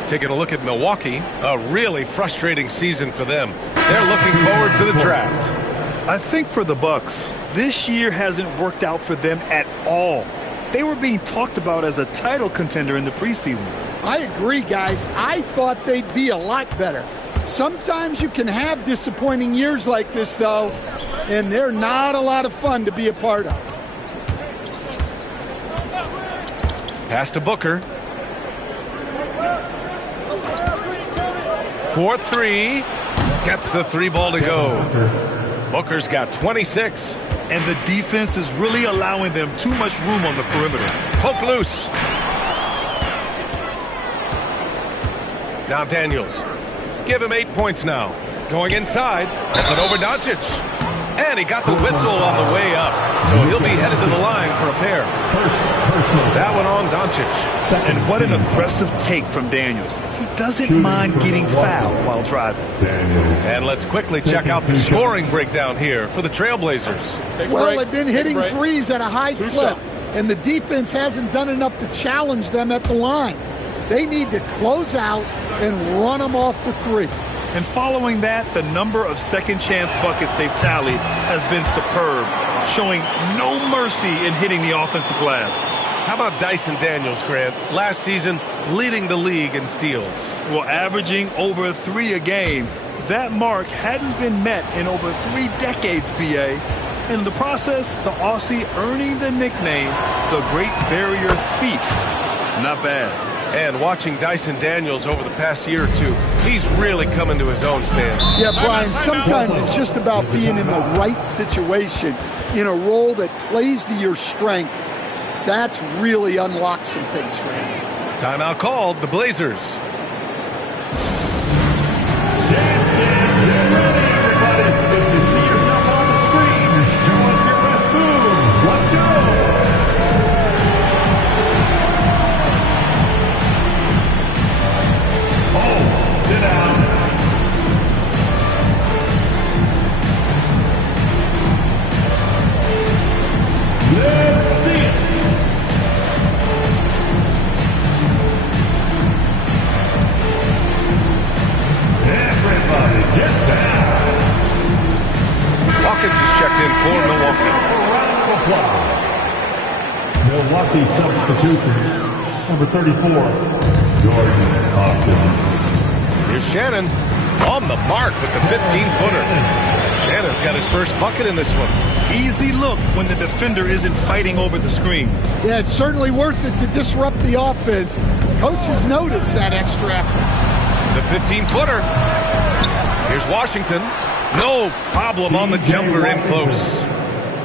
Taking a look at Milwaukee, a really frustrating season for them. They're looking forward to the draft. I think for the Bucks, this year hasn't worked out for them at all. They were being talked about as a title contender in the preseason. I agree, guys. I thought they'd be a lot better. Sometimes you can have disappointing years like this, though, and they're not a lot of fun to be a part of. Pass to Booker. 4-3. Gets the 3 ball to go. Booker's got 26. And the defense is really allowing them too much room on the perimeter. Poke loose. Now Daniels. Give him 8 points now. Going inside. Up over Doncic. And he got the whistle on the way up. So he'll be headed to the line for a pair. That one on Doncic. And what an aggressive take from Daniels. He doesn't mind getting fouled while driving. And let's quickly check out the scoring breakdown here for the Trailblazers. Well, they've been hitting threes at a high clip, and the defense hasn't done enough to challenge them at the line. They need to close out and run them off the 3. And following that, the number of second chance buckets they've tallied has been superb, showing no mercy in hitting the offensive glass. How about Dyson Daniels, Grant? Last season, leading the league in steals. Well, averaging over 3 a game. That mark hadn't been met in over 3 decades, PA. In the process, the Aussie earning the nickname, the Great Barrier Thief. Not bad. And watching Dyson Daniels over the past year or two, he's really coming to his own, Stan. Yeah, Brian, sometimes it's just about being in the right situation, in a role that plays to your strength. That's really unlocked some things for him. Timeout called, the Blazers. For Milwaukee. Milwaukee substitution, number 34, Jordan Hawkins. Here's Shannon on the mark with the 15-footer. Shannon's got his first bucket in this one. Easy look when the defender isn't fighting over the screen. Yeah, it's certainly worth it to disrupt the offense. Coaches notice that extra effort. The 15-footer. Here's Washington. No problem on the jumper in close.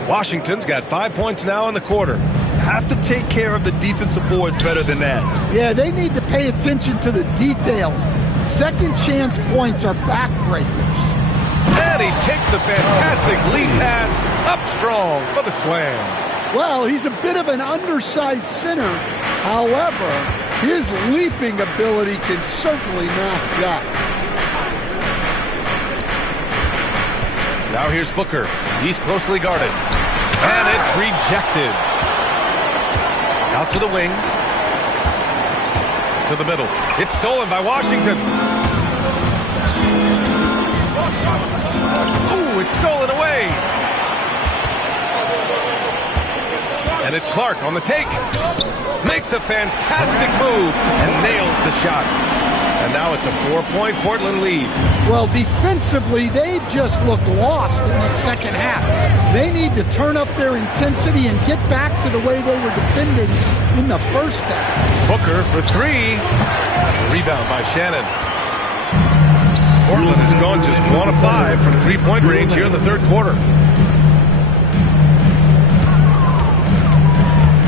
Washington's got 5 points now in the quarter. Have to take care of the defensive boards better than that. Yeah, they need to pay attention to the details. Second chance points are backbreakers. And he takes the fantastic lead pass up strong for the slam. Well, he's a bit of an undersized center. However, his leaping ability can certainly mask that. Now here's Booker. He's closely guarded. And it's rejected. Out to the wing. To the middle. It's stolen by Washington. Ooh, it's stolen away. And it's Clark on the take. Makes a fantastic move and nails the shot. And now it's a 4-point Portland lead. Well, defensively, they just look lost in the second half. They need to turn up their intensity and get back to the way they were defending in the first half. Booker for 3. Rebound by Shannon. Portland has gone just 1 of 5 from 3-point range here in the third quarter.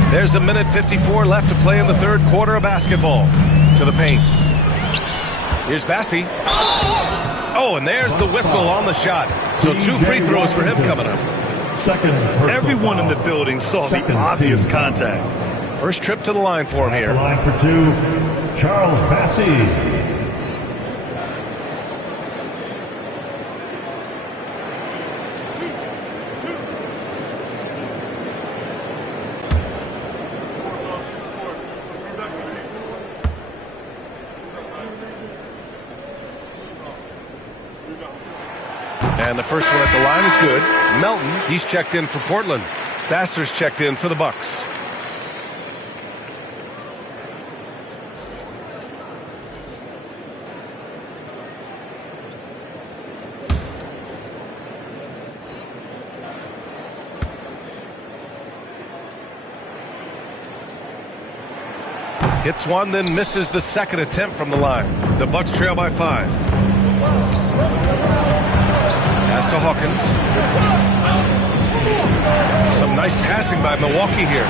There's 1:54 left to play in the third quarter of basketball. To the paint. Here's Bassi. Oh, and there's the whistle on the shot. So 2 free throws for him coming up. Everyone in the building saw the obvious contact. First trip to the line for him here. Line for 2, Charles Bassi. And the first one at the line is good. Melton, he's checked in for Portland. Sasser's checked in for the Bucks. Hits one, then misses the second attempt from the line. The Bucks trail by 5. Pass to Hawkins. Some nice passing by Milwaukee here.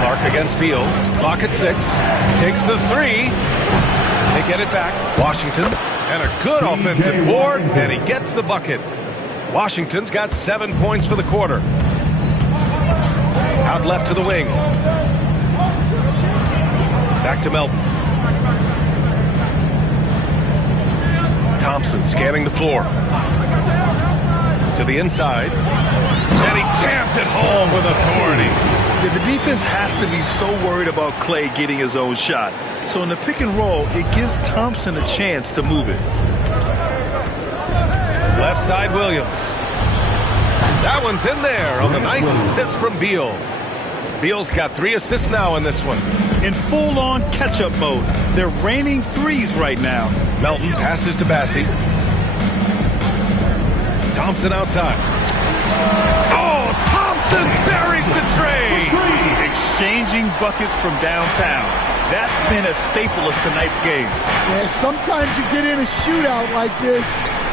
Clark against Beal. Clock at 6. Takes the 3. They get it back. Washington. And a good offensive board. And he gets the bucket. Washington's got 7 points for the quarter. Out left to the wing. Back to Melton. Thompson scanning the floor. To the inside. And he jams it home with authority. Yeah, the defense has to be so worried about Clay getting his own shot. So in the pick and roll, it gives Thompson a chance to move it. Left side, Williams. That one's in there on the nice assist from Beal. Beal's got 3 assists now in this one. In full-on catch-up mode. They're raining threes right now. Melton passes to Bassey. Thompson outside. Oh, Thompson buries the tray. Exchanging buckets from downtown. That's been a staple of tonight's game. Yeah, sometimes you get in a shootout like this,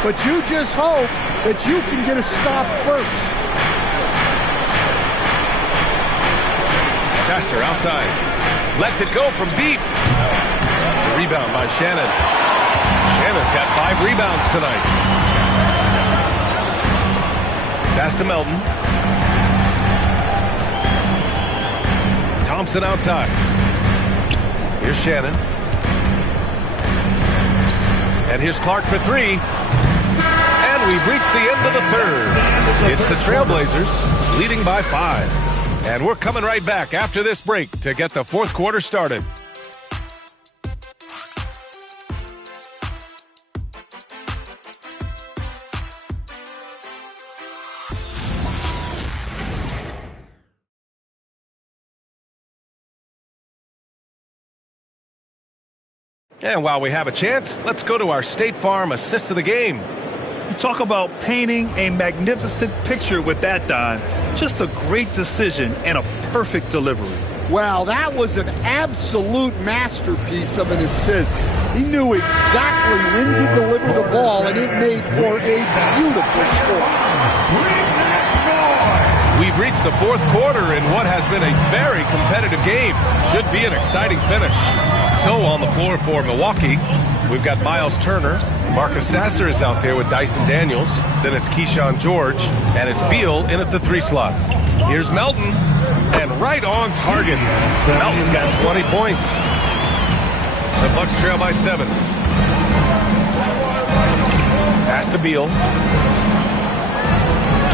but you just hope that you can get a stop first. Sasser outside. Lets it go from deep. Rebound by Shannon. Shannon's got 5 rebounds tonight. Pass to Melton. Thompson outside. Here's Shannon. And here's Clark for 3. And we've reached the end of the third. It's the Trailblazers leading by 5. And we're coming right back after this break to get the fourth quarter started. And while we have a chance, let's go to our State Farm assist of the game. You talk about painting a magnificent picture with that, Don. Just a great decision and a perfect delivery. Well, that was an absolute masterpiece of an assist. He knew exactly when to deliver the ball, and it made for a beautiful score. We've reached the fourth quarter in what has been a very competitive game. Should be an exciting finish. So on the floor for Milwaukee, we've got Miles Turner. Marcus Sasser is out there with Dyson Daniels. Then it's Keyshawn George, and it's Beal in at the 3 slot. Here's Melton, and right on target. Melton's got 20 points. The Bucks trail by 7. Pass to Beal.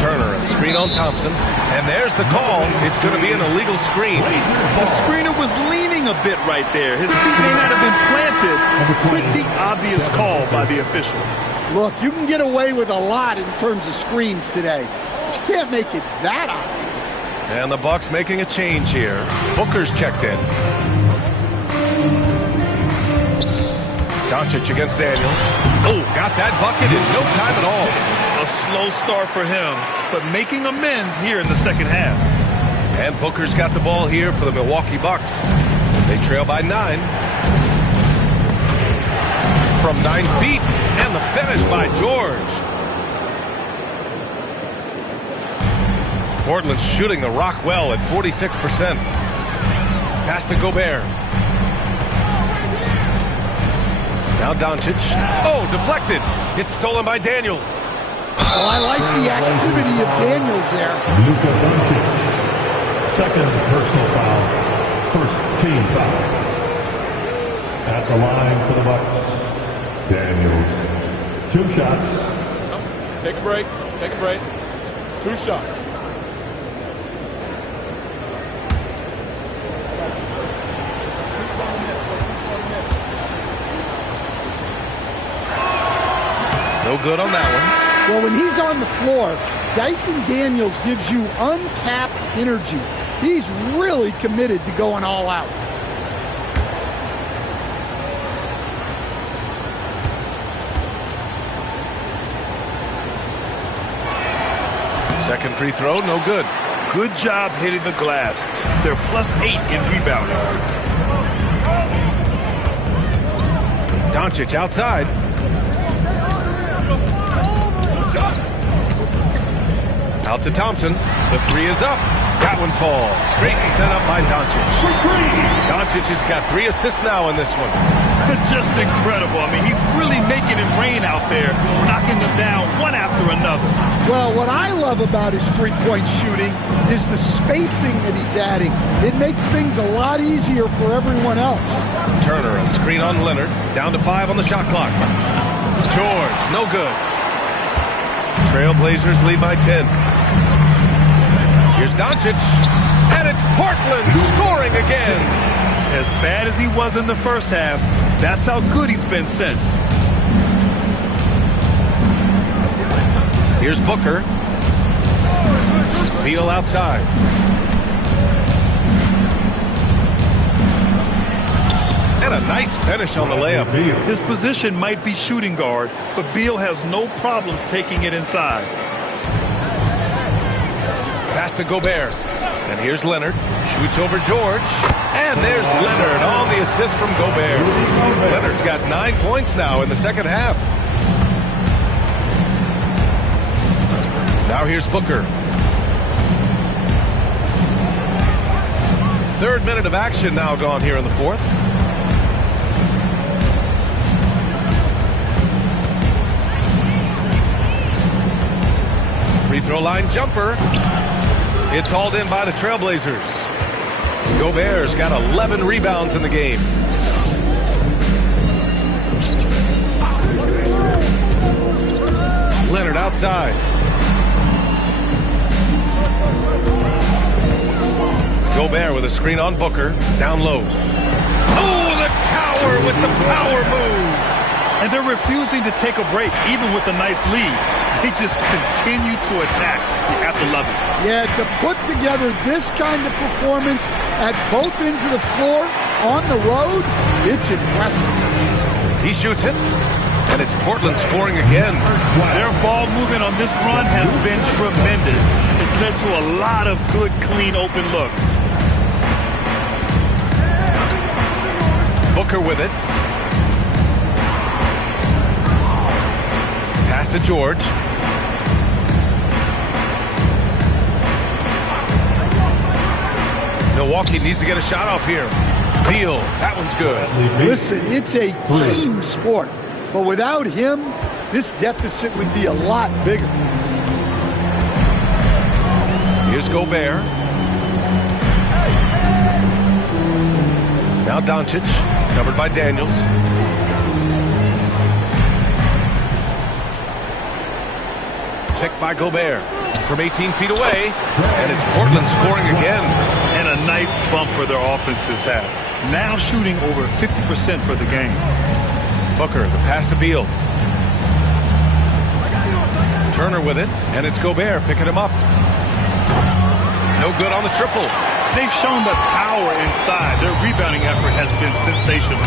Turner, a screen on Thompson. And there's the call. It's going to be an illegal screen. The screener was leaning a bit right there. His feet may not have been planted. Pretty obvious call by the officials. Look, you can get away with a lot in terms of screens today. But you can't make it that obvious. And the Bucks making a change here. Booker's checked in. Doncic against Daniels. Oh, got that bucket in no time at all. A slow start for him, but making amends here in the second half. And Booker's got the ball here for the Milwaukee Bucks. They trail by 9. From 9 feet, and the finish by George. Portland's shooting the rock well at 46%. Pass to Gobert. Now Doncic. Oh, deflected. It's stolen by Daniels. Well, I like the activity of Daniels there. Luka Doncic. Second personal foul. First team foul. At the line for the Bucks. Daniels. 2 shots. Take a break. Take a break. 2 shots. No good on that one. Well, when he's on the floor, Dyson Daniels gives you uncapped energy. He's really committed to going all out. Second free throw, no good. Good job hitting the glass. They're +8 in rebounding. Doncic outside. Out to Thompson. The 3 is up. That one falls. Great setup by Doncic. Doncic has got 3 assists now in this one. Just incredible. I mean, he's really making it rain out there, knocking them down one after another. Well, what I love about his three-point shooting is the spacing that he's adding. It makes things a lot easier for everyone else. Turner, a screen on Leonard. Down to 5 on the shot clock. George, no good. Trailblazers lead by 10. Here's Doncic. And it's Portland scoring again. As bad as he was in the first half, that's how good he's been since. Here's Booker. Beal outside. And a nice finish on the layup. His position might be shooting guard, but Beal has no problems taking it inside. Pass to Gobert. And here's Leonard. Shoots over George. And there's Leonard on the assist from Gobert. Leonard's got 9 points now in the second half. Now here's Booker. Third minute of action now gone here in the fourth. Free throw line jumper. It's hauled in by the Trailblazers. Gobert's got 11 rebounds in the game. Leonard outside. Gobert with a screen on Booker. Down low. Oh, the tower with the power move. And they're refusing to take a break, even with a nice lead. They just continue to attack. You have to love it. Yeah, to put together this kind of performance at both ends of the floor on the road, it's impressive. He shoots it, and it's Portland scoring again. Their ball movement on this run has been tremendous. It's led to a lot of good, clean, open looks. Booker with it. Pass to George. Milwaukee needs to get a shot off here. Beal, that one's good. Listen, it's a team sport, but without him, this deficit would be a lot bigger. Here's Gobert. Now Doncic, covered by Daniels. Picked by Gobert from 18 feet away, and it's Portland scoring again. And a nice bump for their offense this half. Now shooting over 50% for the game. Booker, the pass to Beal. Turner with it, and it's Gobert picking him up. No good on the triple. They've shown the power inside. Their rebounding effort has been sensational.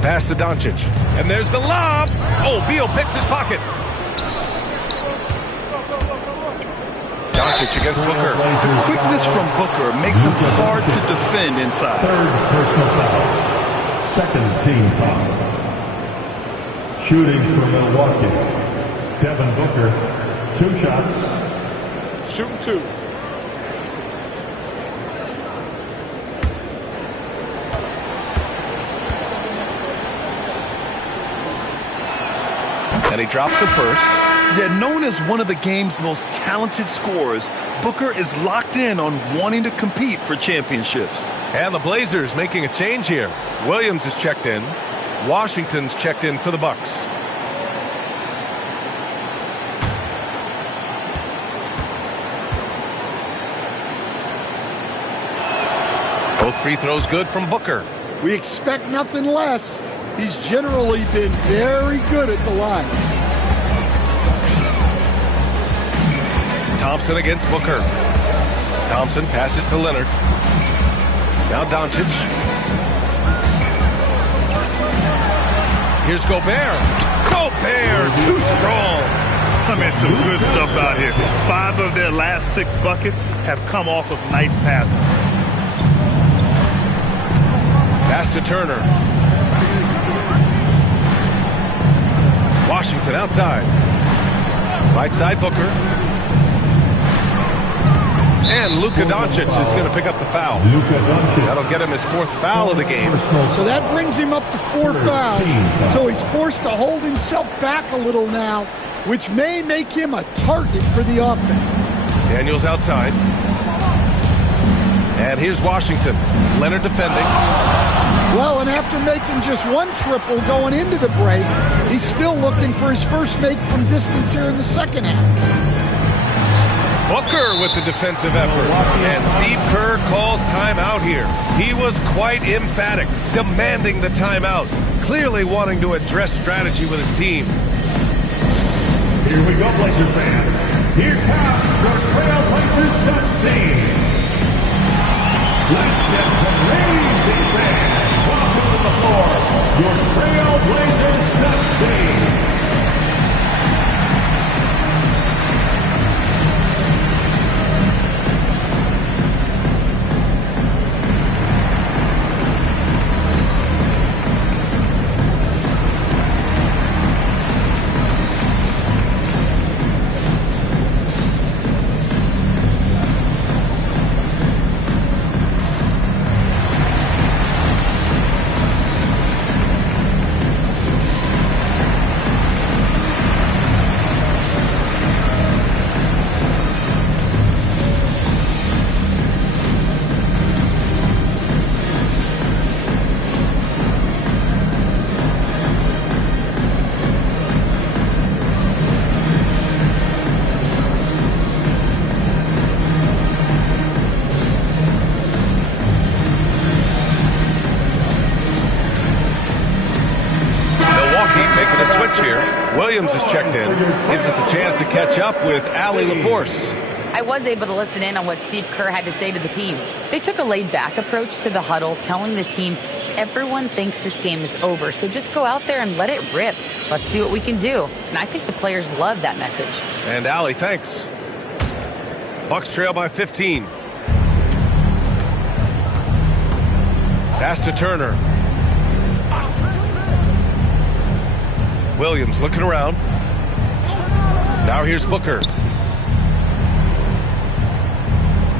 Pass to Doncic. And there's the lob. Oh, Beal picks his pocket. Doncic against Booker. The quickness from Booker makes him hard to defend inside. Third personal foul. Second team foul. Shooting for Milwaukee. Devin Booker. 2 shots. Shooting 2. And he drops the first. Yet known as one of the game's most talented scorers, Booker is locked in on wanting to compete for championships. And the Blazers making a change here. Williams is checked in. Washington's checked in for the Bucks. Both free throws good from Booker. We expect nothing less. He's generally been very good at the line. Thompson against Booker. Thompson passes to Leonard. Now Doncic. Here's Gobert. Gobert, too strong. I mean, some good stuff out here. 5 of their last 6 buckets have come off of nice passes. Pass to Turner. Washington outside. Right side Booker. And Luka Doncic is going to pick up the foul. That'll get him his 4th foul of the game. So that brings him up to 4 fouls. So he's forced to hold himself back a little now, which may make him a target for the offense. Daniels outside. And here's Washington. Leonard defending. Well, an after making just one triple going into the break, he's still looking for his first make from distance here in the second half. Booker with the defensive effort. And Steve Kerr calls timeout here. He was quite emphatic, demanding the timeout, clearly wanting to address strategy with his team. Here we go, Blazers fans. Here comes your Trailblazers Dutch team. Let's get some amazing fans. Welcome to the floor, your Trailblazers Dutch team. Williams is checked in. Gives us a chance to catch up with Allie LaForce. I was able to listen in on what Steve Kerr had to say to the team. They took a laid-back approach to the huddle, telling the team everyone thinks this game is over, so just go out there and let it rip. Let's see what we can do. And I think the players love that message. And Allie, thanks. Bucks trail by 15. Pass to Turner. Williams looking around. Now here's Booker.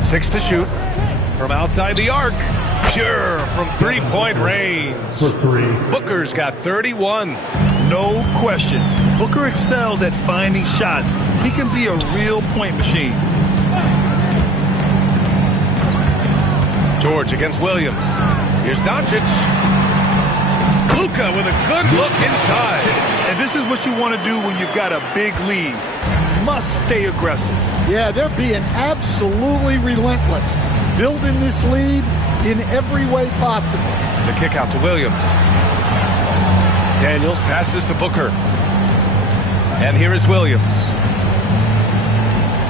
6 to shoot from outside the arc. Pure from three-point range. For three. Booker's got 31. No question. Booker excels at finding shots. He can be a real point machine. George against Williams. Here's Doncic. Luka with a good look inside. And this is what you want to do when you've got a big lead. Must stay aggressive. Yeah, they're being absolutely relentless. Building this lead in every way possible. The kick out to Williams. Daniels passes to Booker. And here is Williams.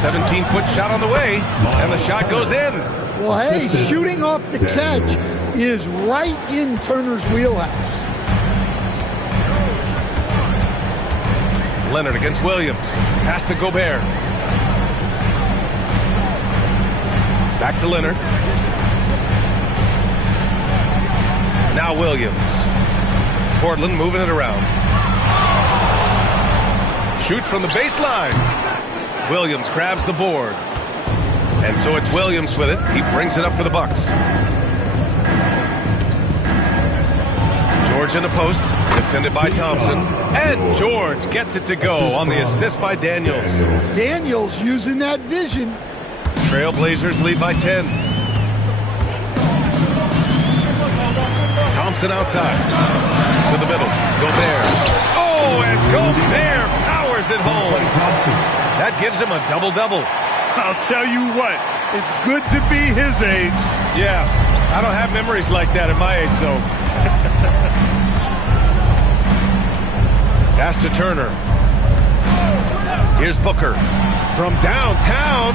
17-foot shot on the way. And the shot goes in. Well, hey, shooting off the catch is right in Turner's wheelhouse. Leonard against Williams. Pass to Gobert. Back to Leonard. Now Williams. Portland moving it around. Shoot from the baseline. Williams grabs the board. And so it's Williams with it. He brings it up for the Bucks. George in the post. Defended by Thompson. And George gets it to go on the assist by Daniels. Daniels using that vision. Trailblazers lead by 10. Thompson outside. To the middle. Gobert. Oh, and Gobert powers it home. That gives him a double-double. I'll tell you what, it's good to be his age. Yeah, I don't have memories like that at my age, though. Pass to Turner. Here's Booker. From downtown,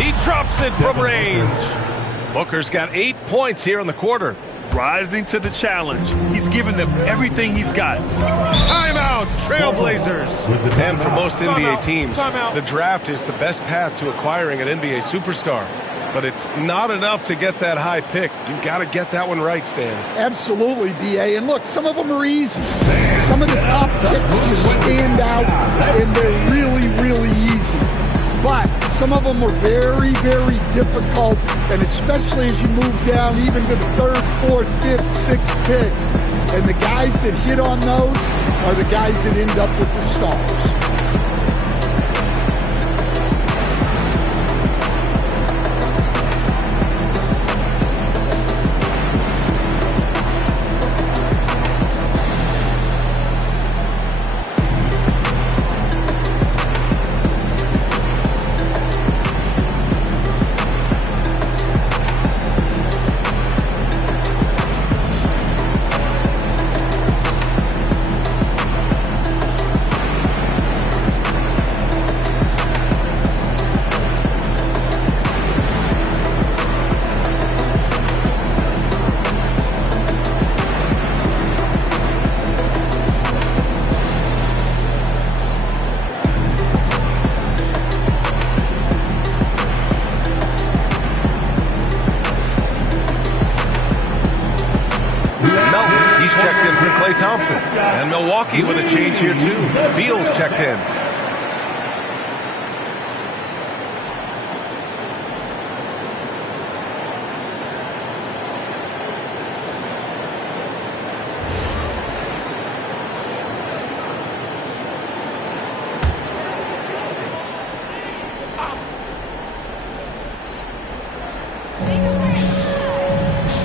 he drops it from range. Booker's got 8 points here in the quarter. Rising to the challenge. He's given them everything he's got. Timeout, Trailblazers. And for most NBA teams, the draft is the best path to acquiring an NBA superstar. But it's not enough to get that high pick. You've got to get that one right, Stan. Absolutely, B.A. And look, some of them are easy. Some of the top picks just stand out, and they're really, really easy. But some of them are very, very difficult, and especially as you move down even to the 3rd, 4th, 5th, 6th picks. And the guys that hit on those are the guys that end up with the stars. checked in for Klay Thompson. And Milwaukee with a change here, too. Beal's checked in.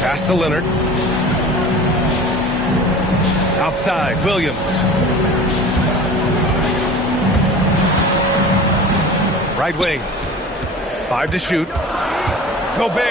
Pass to Leonard. Outside, Williams. Right wing. 5 to shoot. Gobert.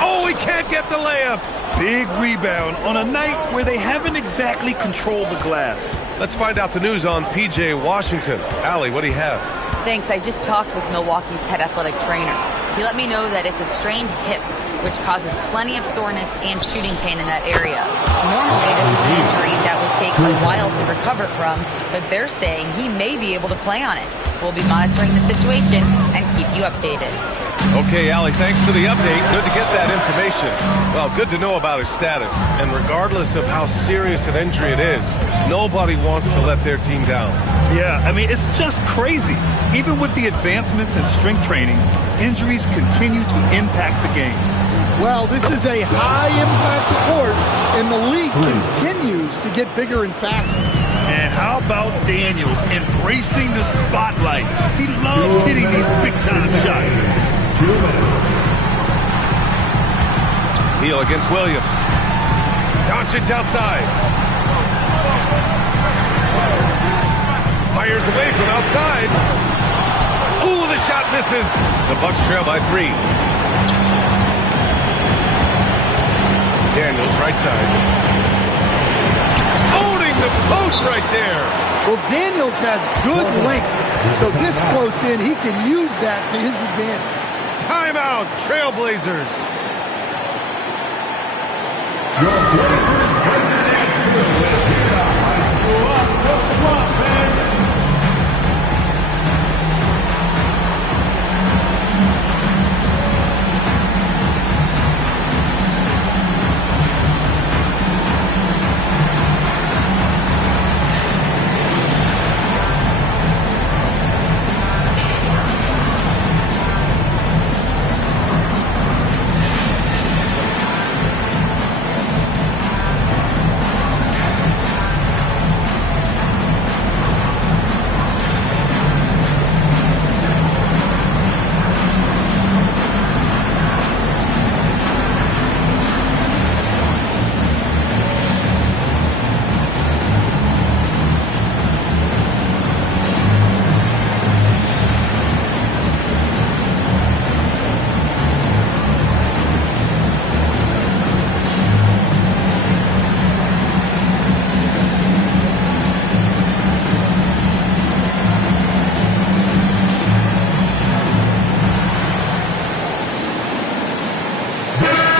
Oh, he can't get the layup. Big rebound on a night where they haven't exactly controlled the glass. Let's find out the news on PJ Washington. Allie, what do you have? Thanks. I just talked with Milwaukee's head athletic trainer. He let me know that it's a strained hip, which causes plenty of soreness and shooting pain in that area. Normally, this is an injury that would take a while to recover from, but they're saying he may be able to play on it. We'll be monitoring the situation and keep you updated. Okay, Allie, thanks for the update. Good to get that information. Well, good to know about his status. And regardless of how serious an injury it is, nobody wants to let their team down. Yeah, I mean, it's just crazy. Even with the advancements in strength training, injuries continue to impact the game. Well, this is a high-impact sport, and the league continues to get bigger and faster. And how about Daniels embracing the spotlight? He loves hitting these big-time shots. Heel against Williams. Doncic outside. Fires away from outside. Ooh, the shot misses. The Bucks trail by 3. Daniels right side. Owning the post right there. Well, Daniels has good length, so this close in, he can use that to his advantage. Timeout, Trailblazers.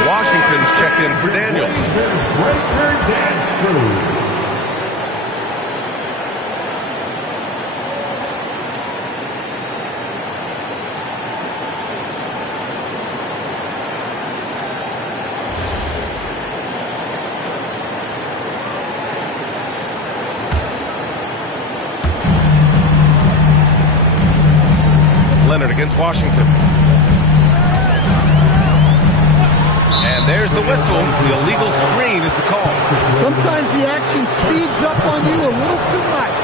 Washington's checked in for Daniels. Leonard against Washington. And there's the whistle. The illegal screen is the call. Sometimes the action speeds up on you a little too much.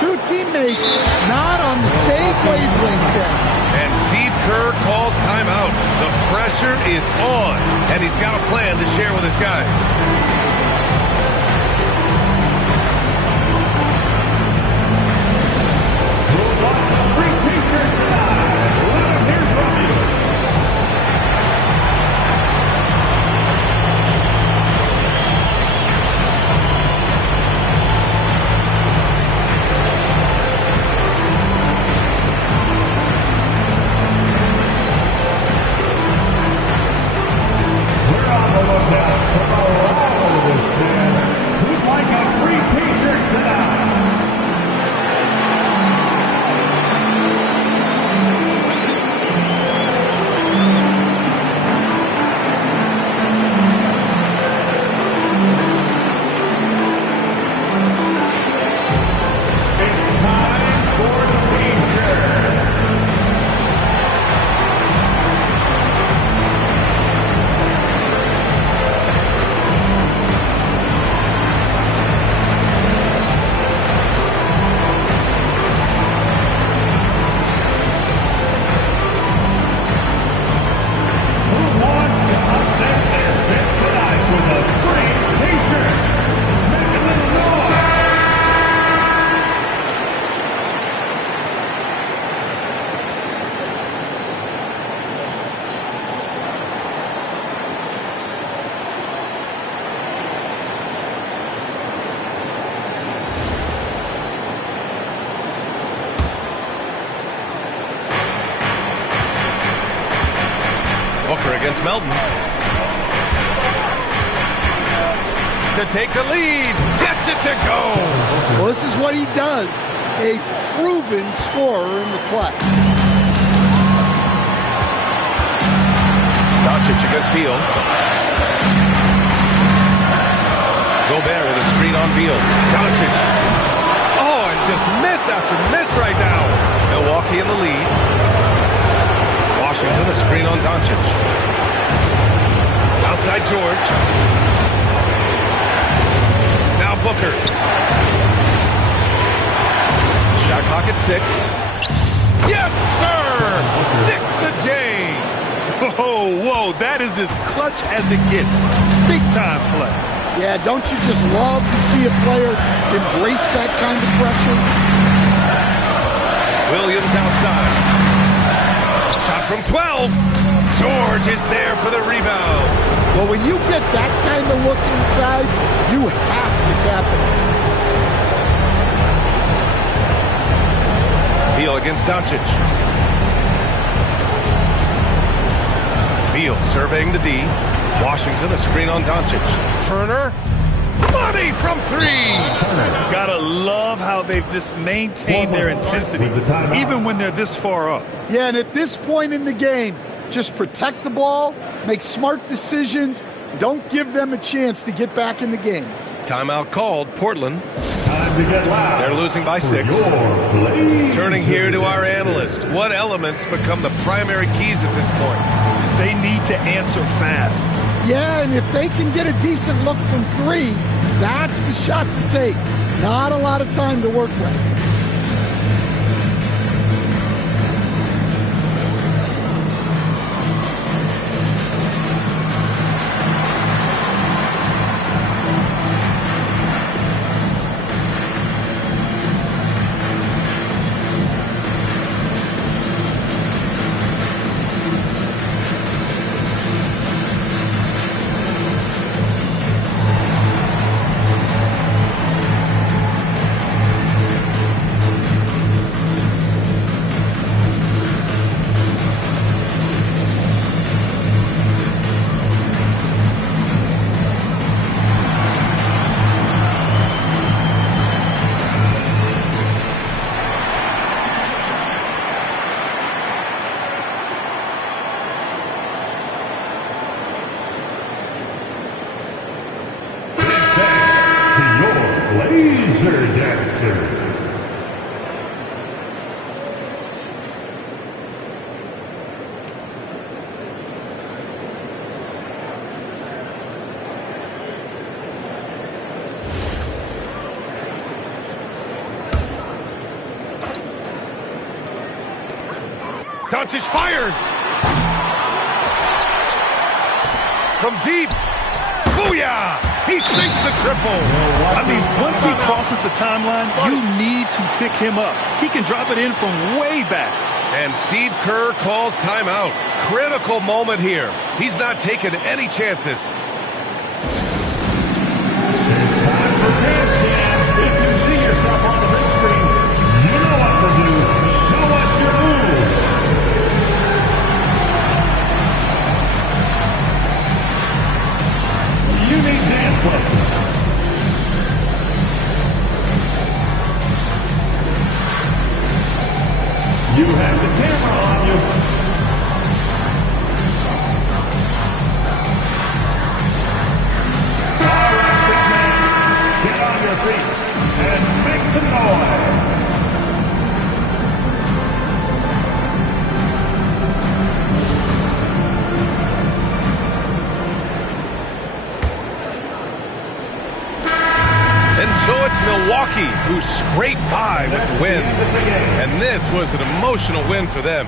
Two teammates not on the same wavelength there. And Steve Kerr calls timeout. The pressure is on, and he's got a plan to share with his guys. against Melton. To take the lead, gets it to go. Well, this is what he does. A proven scorer in the clutch. Doncic against Beal. Gobert with a screen on Beal. Doncic. Oh, and just miss after miss right now. Milwaukee in the lead. Washington, a screen on Doncic. Outside George. Now Booker. Shot clock at 6. Yes, sir! Sticks the J. Whoa, that is as clutch as it gets. Big time play. Yeah, don't you just love to see a player embrace that kind of pressure? Williams outside. Shot from 12. George is there for the rebound. Well, when you get that kind of look inside, you have to capitalize. Beal against Doncic. Beal surveying the D. Washington, a screen on Doncic. Turner. Money from 3. Gotta love how they've just maintained their intensity, even when they're this far up. Yeah, and at this point in the game, just protect the ball, make smart decisions, don't give them a chance to get back in the game. Timeout called. Portland. Time to get loud. They're losing by 6. Turning here to our analyst. What elements become the primary keys at this point? They need to answer fast. Yeah, and if they can get a decent look from 3, that's the shot to take. Not a lot of time to work with. Laser Dancer. Doncic fires! From deep. Booyah! He sinks the triple. I mean, once he crosses the timeline, you need to pick him up. He can drop it in from way back. And Steve Kerr calls timeout. Critical moment here. He's not taking any chances. If you see yourself on the big screen, you know what to do. Show us your moves. You need dance lessons. You have the camera on you. All right, big man. Get on your feet and make some noise. And so it's Milwaukee who scraped by with the win. And this was an emotional win for them.